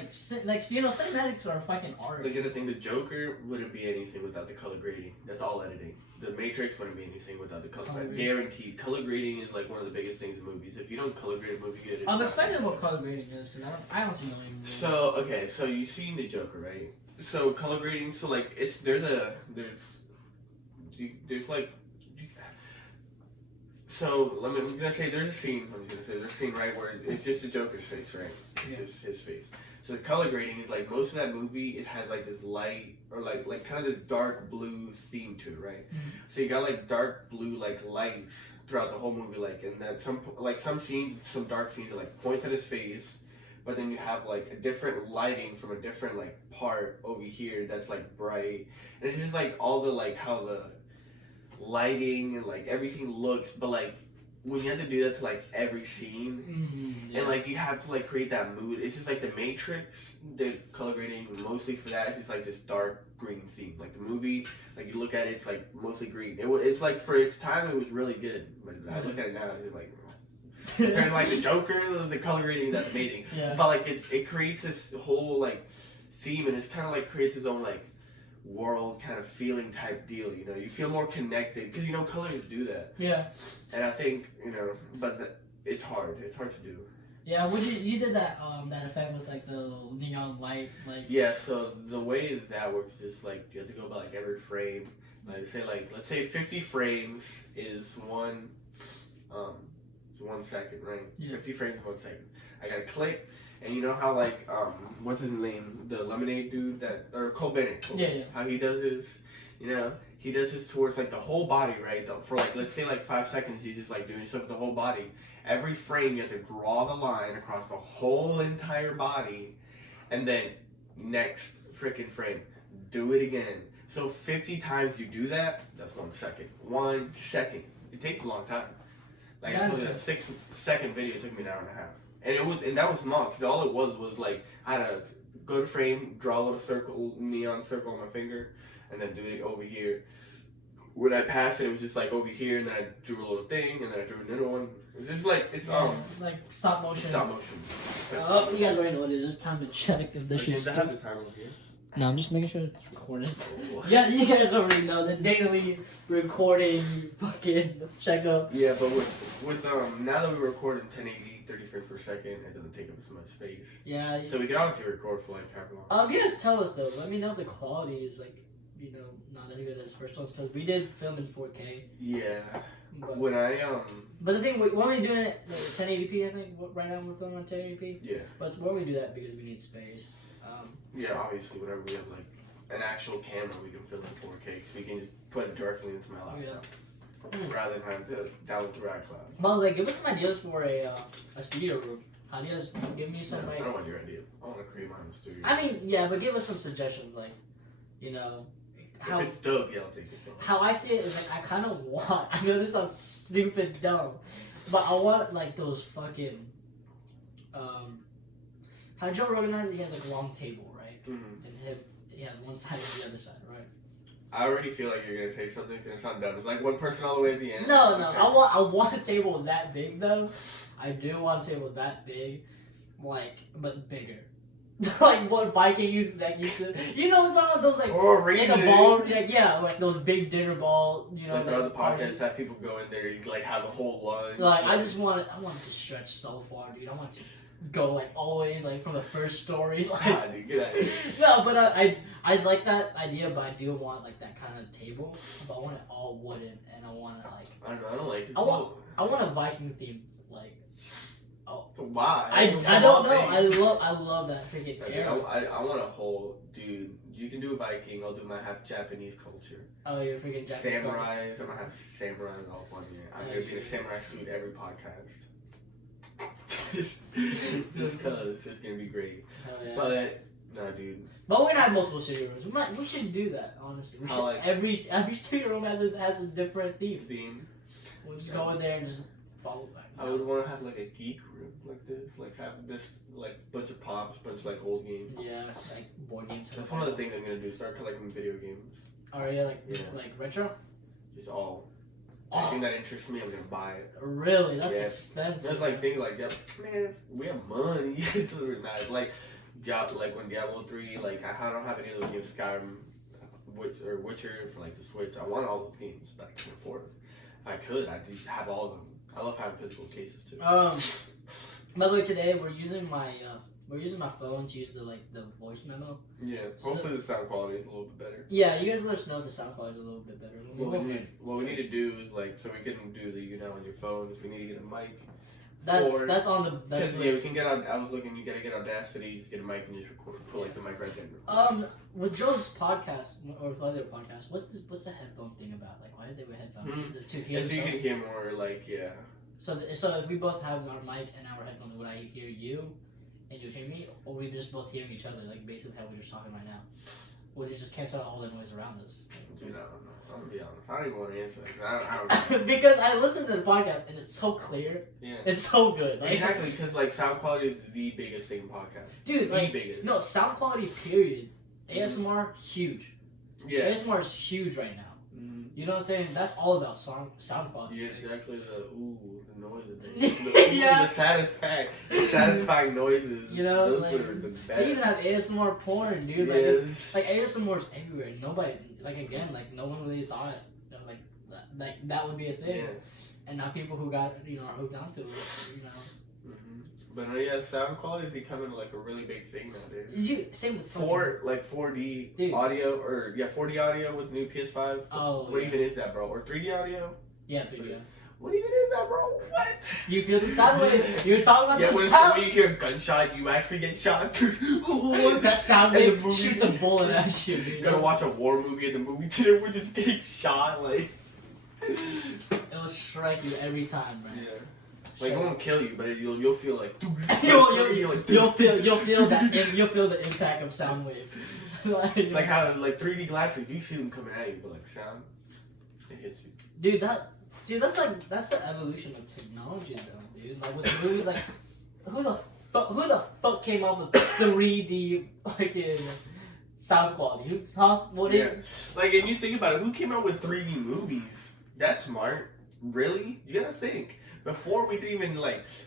Cinematics are fucking art. Look at the thing, the Joker wouldn't be anything without the color grading. That's all editing. The Matrix wouldn't be anything without the color grading. Guaranteed. Color grading is like one of the biggest things in movies. If you don't color grade a movie good, explain what color grading is because I don't see no even. So okay, so you've seen the Joker, right? So color grading, so like there's like. So I'm gonna say there's a scene. There's a scene right where it's just the Joker's face, right? It's just his face. So the color grading is like most of that movie. It has like this light or like kind of this dark blue theme to it, right? Mm-hmm. So you got like dark blue like lights throughout the whole movie, like and that some scenes, some dark scenes are like points at his face, but then you have like a different lighting from a different like part over here that's like bright, and it's just like all the like how the lighting and like everything looks, but like when you have to do that to like every scene, and like you have to like create that mood. It's just like the Matrix, the color grading mostly for that is just like this dark green theme. Like the movie, like you look at it, it's like mostly green. It's like for its time it was really good, but I look at it now, it's just like compared to like the Joker, the color grading that's amazing. Yeah. But like it creates this whole like theme, and it's kind of like creates its own like world kind of feeling type deal, you know. You feel more connected because colors do that. Yeah. And I think but it's hard to do. Yeah, you did that that effect with like the neon light, like. Yeah, so the way that works is like you have to go by like every frame. Like say let's say 50 frames is 1 second, right? Yeah. 50 frames 1 second. I gotta click. And you know how like what's his name, the Lemonade dude or Cole Bennett, how he does his, he does his towards like the whole body, right? For like let's say like 5 seconds, he's just like doing stuff with the whole body. Every frame you have to draw the line across the whole entire body, and then next freaking frame, do it again. So 50 times you do that, that's 1 second. 1 second. It takes a long time. Like I told you, that 6 second video took me an hour and a half. And that was small because all it was like I had to go to frame, draw a little neon circle on my finger, and then do it over here. When I passed it was just like over here, and then I drew a little thing, and then I drew another one. It's just like like stop motion. Stop motion. Oh, you guys already know what it is. It's time to check if this shit's. Does that have the timer over here? No, I'm just making sure it's recorded. Yeah, you guys already know the daily recording fucking checkup. Yeah, but with now that we record in 1080, 30 frames per second, it doesn't take up as much space. Yeah. So we can honestly record for like half a long. You guys tell us though. Let me know if the quality is like, not as good as first ones because we did film in 4K. Yeah. But when But the thing, we're only doing it like 1080p. I think right now we're filming on 1080p. Yeah. But we only do that because we need space. Yeah, obviously, whenever we have like an actual camera, we can film in 4K, so we can just put it directly into my laptop. rather than having to download through iCloud. Well, like, give us some ideas for a studio room. Ideas, give me some, I like... don't want your idea. I want to create my own studio. I mean, yeah, but give us some suggestions, like, you know... If it's dope, yeah, I'll take it. How I see it is, like, I kind of want... I know this sounds stupid dumb, but I want, like, those fucking... How Joe Rogan has it, he has, like, a long table, right? Mm-hmm. And he has one side and the other side, right? I already feel like you're gonna say something that's gonna sound dumb. It's like one person all the way at the end. No, Okay. I want a table that big though. I do want a table that big, like, but bigger. Like what Viking used to, you know, it's all those like Or in a ball, like like those big dinner ball, you know. Like the like, other podcasts have people go in there, you like have a whole lunch. Like I want it to stretch so far, dude. I want to go like all the way like from the first story. Like, God, dude, get out of here. no, but I like that idea, but I do want like that kind of table, but I want it all wooden, and I want it like I don't like it. I want a Viking theme, like. So why? I don't know. I love that freaking Okay, era. I want a whole dude. You can do Viking. I'll do my half Japanese culture. Oh, you're freaking Japanese. Samurais. I'm gonna have samurais all one year. I'm gonna be in a samurai suit every podcast. just cause it's gonna be great. Hell yeah. But no, dude. But we're gonna have multiple studio rooms. We should do that. Honestly, we should. like- Every studio room has a different theme. We'll just go in there and just follow back. I would want to have like a geek room like this, like have this like bunch of pops, bunch of like old games. Yeah, like board games. That's one of the things I'm gonna do. Start collecting video games. Oh yeah, like Yeah. like retro. Just all. Oh. Anything that interests me, I'm gonna buy it. Really, that's Yeah. expensive. There's like things like that. Man, if we have money. It doesn't really matter. Like when Diablo 3, like I don't have any of those games. Skyrim, Witcher for like the Switch. I want all those games, but I can't afford them. If I could, I'd just have all of them. I love having physical cases too. By the way, today we're using my phone to use the voice memo. Yeah, hopefully the sound quality is a little bit better. Yeah, you guys let us know if the sound quality is a little bit better. What we need to do is like so we can do the on your phone. Is we need to get a mic. That's on the Because yeah, we can get on. I was looking. You gotta get Audacity. Just get a mic and just record. Put like the mic right there. With Joe's podcast or other podcast, what's the headphone thing about? Like, why did they wear headphones? Is it to hear so you can themselves? hear more. Like yeah. So if we both have our mic and our headphones, would I hear you and you hear me, or we just both hearing each other, like basically how we're just talking right now? Would it just cancel out all the noise around us? Dude, I don't know. I'm gonna be honest. I don't even want to answer that. I don't know. Because I listened to the podcast and it's so clear. Yeah. It's so good. Like, Exactly, because like sound quality is the biggest thing in podcast. dude, The like biggest. no sound quality. Period. ASMR huge. Yeah. ASMR is huge right now. Mm-hmm. You know what I'm saying? That's all about sound quality. Yeah, it's actually the noise of Yeah. the satisfying noises. You know, those like, are the best. They even have ASMR porn, dude. Like, Yes. it's, like ASMR is everywhere. Nobody, like again, like no one really thought like that would be a thing. Yeah. And now people who got are hooked onto it, Mm-hmm. But yeah, sound quality is becoming like a really big thing nowadays. Same with 4D Dude. audio 4D audio with the new PS5. Oh, what yeah. even is that, bro? Or 3D audio? Yeah, 3D. What even is that, bro? What? You feel the sound waves. You were talking about Yeah, the when sound. you hear a gunshot, you actually get shot. That sound In the wave movie. shoots a bullet at you, dude. You gotta watch a war movie in the movie theater. We're just getting shot, like. It'll strike you every time, man. Yeah. Like it won't kill you, but you'll feel like. You'll feel the impact of sound wave. It's like how like 3D glasses, you see them coming at you, but like sound, it hits you. Dude, that's the evolution of technology, though, dude. Like with movies, like who the fuck came up with 3D fucking sound quality? Like if you think about it, who came out with 3D movies? That's smart. Really? You gotta think. Before we didn't even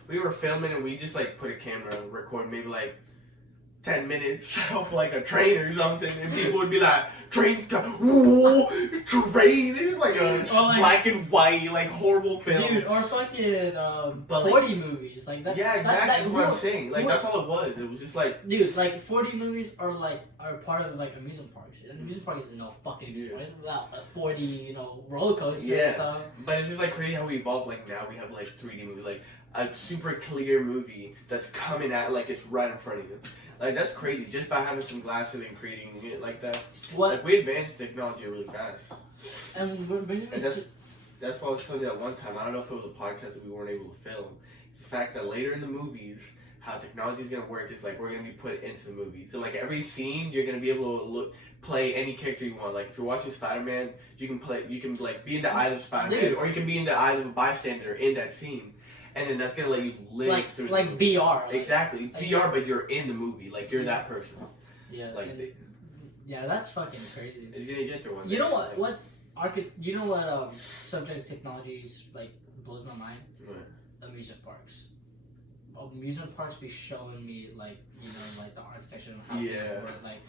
we were filming and we just put a camera and record maybe 10 minutes of a train or something, and people would be like, trains come, whoa, train, it's like a black and white, horrible film. Dude, or fucking But 4D movies, like that. Yeah, exactly, that's what I'm saying. That's all it was. It was just dude, 4D movies are part of amusement parks. An amusement park is no fucking amusement park. It's about a 4D, roller coaster. Yeah. So. But it's just crazy how we evolved. Now we have 3D movies, a super clear movie that's coming at it's right in front of you. That's crazy, just by having some glasses and creating it like that. What? We advanced technology really fast. And that's why I was telling you that one time. I don't know if it was a podcast that we weren't able to film. It's the fact that later in the movies, how technology is gonna work is like we're gonna be put into the movie. So like every scene, you're gonna be able to play any character you want. Like if you're watching Spider-Man, you can like be in the eyes of Spider-Man, or you can be in the eyes of a bystander in that scene, and then that's gonna let you live through like the movie. VR. Exactly, VR, but you're in the movie. Like you're that person. Yeah. Like yeah, that's fucking crazy. It's gonna get there one day. You know what? You know what? Subject of technologies like blows my mind. What? Amusement parks. Amusement parks be showing me like like the architecture and how things work. Like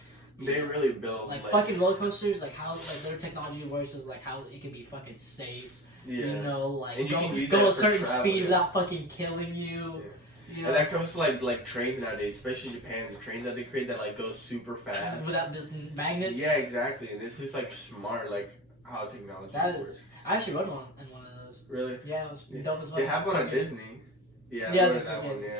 they really build like fucking roller coasters. Like how like their technology works is like how it can be fucking safe. Yeah. You know, like and you go can a certain travel, speed without fucking killing you. Yeah. You know? And that comes to like trains nowadays, especially Japan. The trains that they create that like go super fast without magnets. Yeah, exactly. And it's just like smart, like how technology works. I actually rode one in one of those. Really? Yeah, it was dope as well. They have one at Disney. Yeah, that one. Yeah.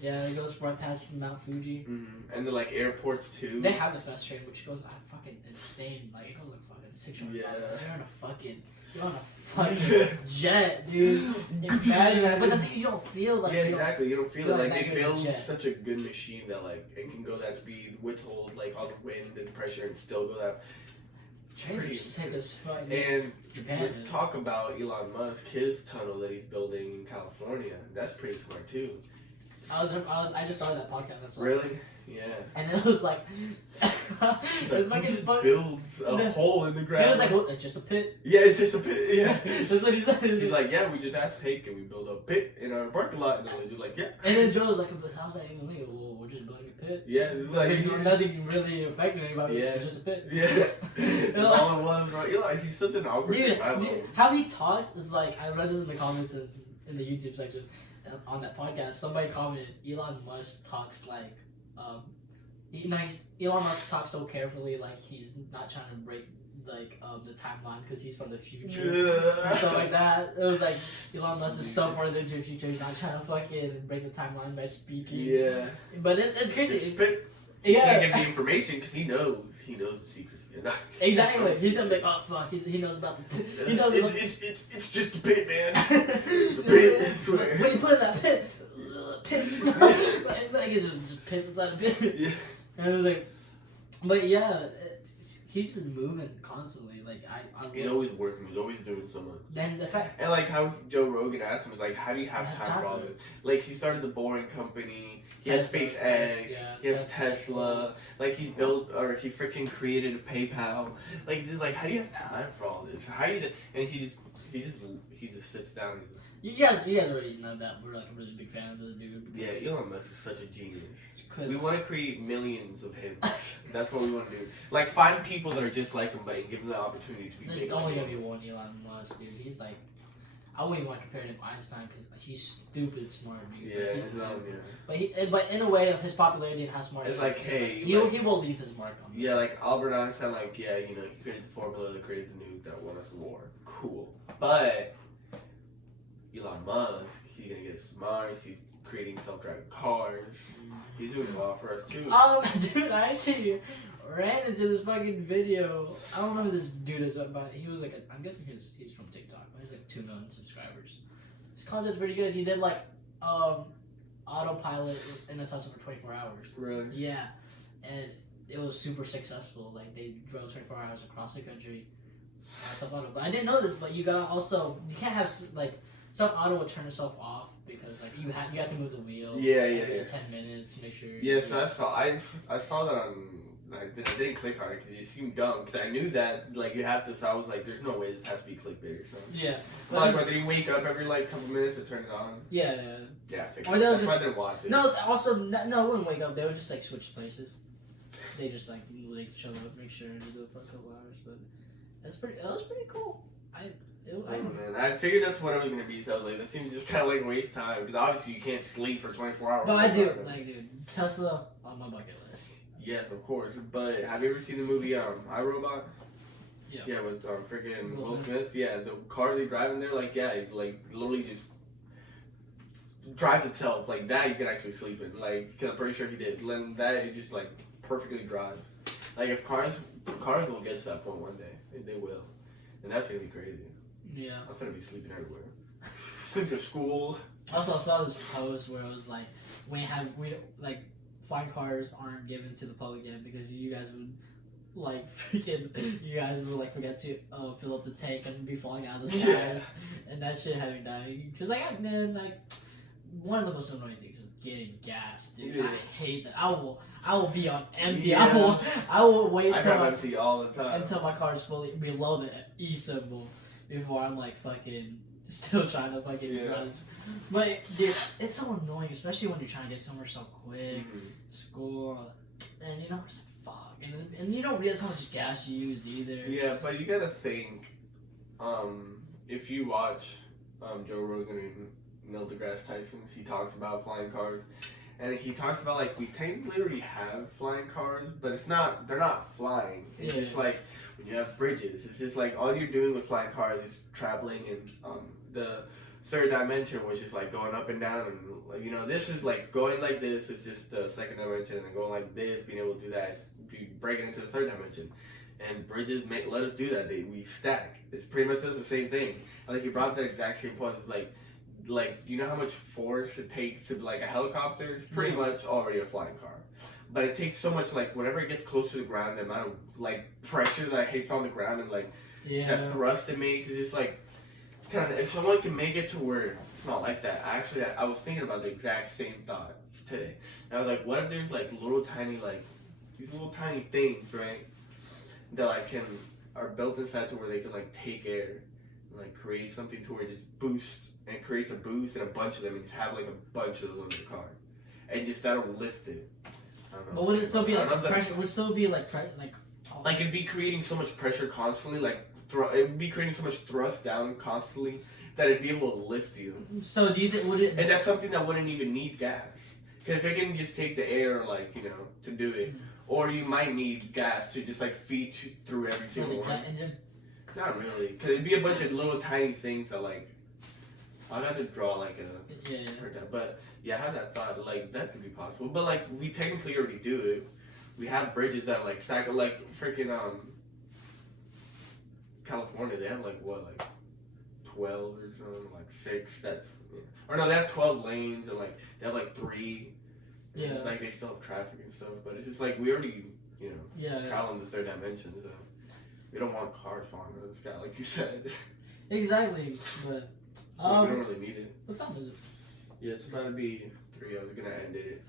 Yeah, it goes right past Mount Fuji. Mm-hmm. And the like airports too. They have the fast train, which goes fucking insane. Like it goes like fucking 600 miles. You're on a fucking jet, dude. Imagine that. But the thing is, you don't feel like. Yeah, exactly. You don't feel it. Like they build such a good machine that like it can go that speed, withhold like all the wind and pressure, and still go that. Trains are sick as fuck. And let's talk about Elon Musk, his tunnel that he's building in California. That's pretty smart too. I just saw that podcast. That's really? Yeah. And it was like, it's fucking fun. Builds a hole in the ground. He was like, well, it's just a pit. Yeah, it's just a pit. Yeah. That's what he said. He's like, yeah, we just asked, hey, can we build a pit in our parking lot? And then they do like, yeah. And then Joe was like, I was like, well, we're just building a pit. Yeah, it's like nothing really affecting anybody. Yeah. It's just a pit. Yeah. That's all it was, bro. Eli, he's such an awkward dude, I love him. How he talks is like, I read this in the comments in the YouTube section on that podcast. Somebody commented, Elon Musk talks like, Elon Musk talks so carefully, like he's not trying to break like the timeline because he's from the future and stuff like that. It was like Elon Musk is so far into the future, he's not trying to fucking break the timeline by speaking. Yeah, but it's crazy. He can't give the information because he knows the secrets. Exactly. He's like, oh fuck, he knows about the pit. He knows it's just a pit, man. It's a pit, I swear. When you put in that pit, pits. like it's just pits inside the pit. Yeah. And it was like, but yeah, he's just moving constantly. Like he's always working. He's always doing something. Then the fact, and like how Joe Rogan asked him is like, how do you have time for all this? Like he started the Boring Company. He has SpaceX. He has Tesla. Like he built or he freaking created a PayPal. Like he's like, how do you have time for all this? How do you? And he just sits down. You guys already know that we're like a really big fan of this dude. Yeah, Elon Musk is such a genius. We want to create millions of him. That's what we want to do. Like find people that are just like him, but give them the opportunity to be big. There's only gonna be one Elon Musk, dude. He's like, I wouldn't even want to compare him to Einstein because he's stupid smart, dude. Yeah, but in a way of his popularity and how smart it's he like, is, hey, he will leave his mark on. Yeah, like Albert Einstein, like he created the formula that created the nuke that won us the war. Cool, but Elon Musk, he's gonna get smart. He's creating self-driving cars. He's doing a lot for us too. Dude, I actually ran into this fucking video. I don't know who this dude is, but he was like, I'm guessing he's from TikTok. He's like 2 million subscribers. His content's pretty good. He did like autopilot in a Tesla for 24 hours. Really? Yeah, and it was super successful. Like they drove 24 hours across the country. But I didn't know this, but you can't have like self-auto will turn itself off because like you have to move the wheel. Yeah. 10 minutes to make sure. Yeah, so I saw that on. I didn't click on it because it seemed dumb. Because I knew that like you have to. So I was like, "There's no way this has to be clickbait or something." Yeah. Like whether you wake up every like couple minutes to turn it on. Yeah. Yeah. That's why I didn't watch it. No, also no, I wouldn't wake up. They would just like switch places. They just like chill out, make sure to do it for a couple hours. But that was pretty cool. Man, I figured that's what it was gonna be. So I was like, that seems just kind of like waste time because obviously you can't sleep for 24 hours. But I do dude, Tesla on my bucket list. Yes, of course. But have you ever seen the movie iRobot? Yeah. Yeah, with freaking Will Smith. Yeah, the car they drive in there, like literally just drives itself. Like that, you can actually sleep in. Like, cause I'm pretty sure he did. And that it just like perfectly drives. Like if cars will get to that point one day, they will, and that's gonna be crazy. Yeah. I'm gonna be sleeping everywhere. Sleeping at school. Also, I saw this post where it was like, flying cars aren't given to the public yet because you guys would forget to fill up the tank and be falling out of the skies, and that shit had me dying. Cause man, one of the most annoying things is getting gas, dude. Yeah. I hate that. I will be on empty. Yeah. I will wait I till have empty all the time. until my car is fully below the E symbol before I'm like fucking still trying to fucking run. But dude, it's so annoying, especially when you're trying to get somewhere so quick, school, and it's like fuck, and you don't realize how much gas you used either. Yeah, but you gotta think, if you watch Joe Rogan and Neil deGrasse Tyson, he talks about flying cars, and he talks about like we technically already have flying cars, but they're not flying. It's just like when you have bridges, it's just like all you're doing with flying cars is traveling in the third dimension, which is like going up and down, and this is like going like this is just the second dimension, and then going like this, being able to do that is you break it into the third dimension. And bridges let us do that. We stack. It's pretty much the same thing. Like you brought up the exact same point. It's like you know how much force it takes to like a helicopter. It's pretty much already a flying car, but it takes so much like whenever it gets close to the ground, the amount of like pressure that it hits on the ground and like that thrust it makes is just like kind of. If someone can make it to where it's not like that. I was thinking about the exact same thought today. And I was like, what if there's like these little tiny things, right? That are built inside to where they can like take air and like create something to where it just boosts and creates a boost and a bunch of them and just have like a bunch of them in the car and just that'll lift it. I don't know. But would it still be like pressure? Would still be like like it'd be creating so much pressure constantly, like it would be creating so much thrust down constantly that it'd be able to lift you. So do you think would it? And that's something that wouldn't even need gas, because if it can just take the air to do it. Or you might need gas to just like feed you through every single one. Engine? Not really, because it'd be a bunch of little tiny things that I'd have to draw like a but yeah, I had that thought like that could be possible. But like we technically already do it. We have bridges that like stack like freaking California. They have like 12 or something, like 6. Or no, they have 12 lanes and like they have like 3. It's just like they still have traffic and stuff, but it's just like we already, travel in the third dimension, so we don't want cars flying over the sky, like you said. Exactly, but we don't really need it. What time is it? Yeah, it's about to be 3. I was gonna end it.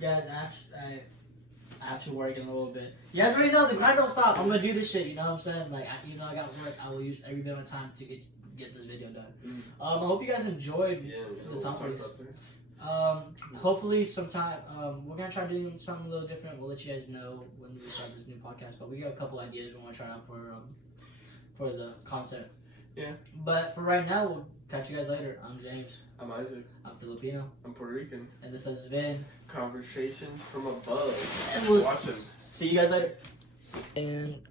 Guys, I have to work in a little bit. You guys already know the grind don't stop. I'm gonna do this shit. You know what I'm saying? Like, I got work. I will use every bit of my time to get this video done. I hope you guys enjoyed the topics. Hopefully sometime we're gonna try doing something a little different. We'll let you guys know when we start this new podcast. But we got a couple ideas we want to try out for the content. Yeah. But for right now, we'll catch you guys later. I'm James. I'm Isaac. I'm Filipino. I'm Puerto Rican. And this has been Conversations from Above. And we'll see you guys later. And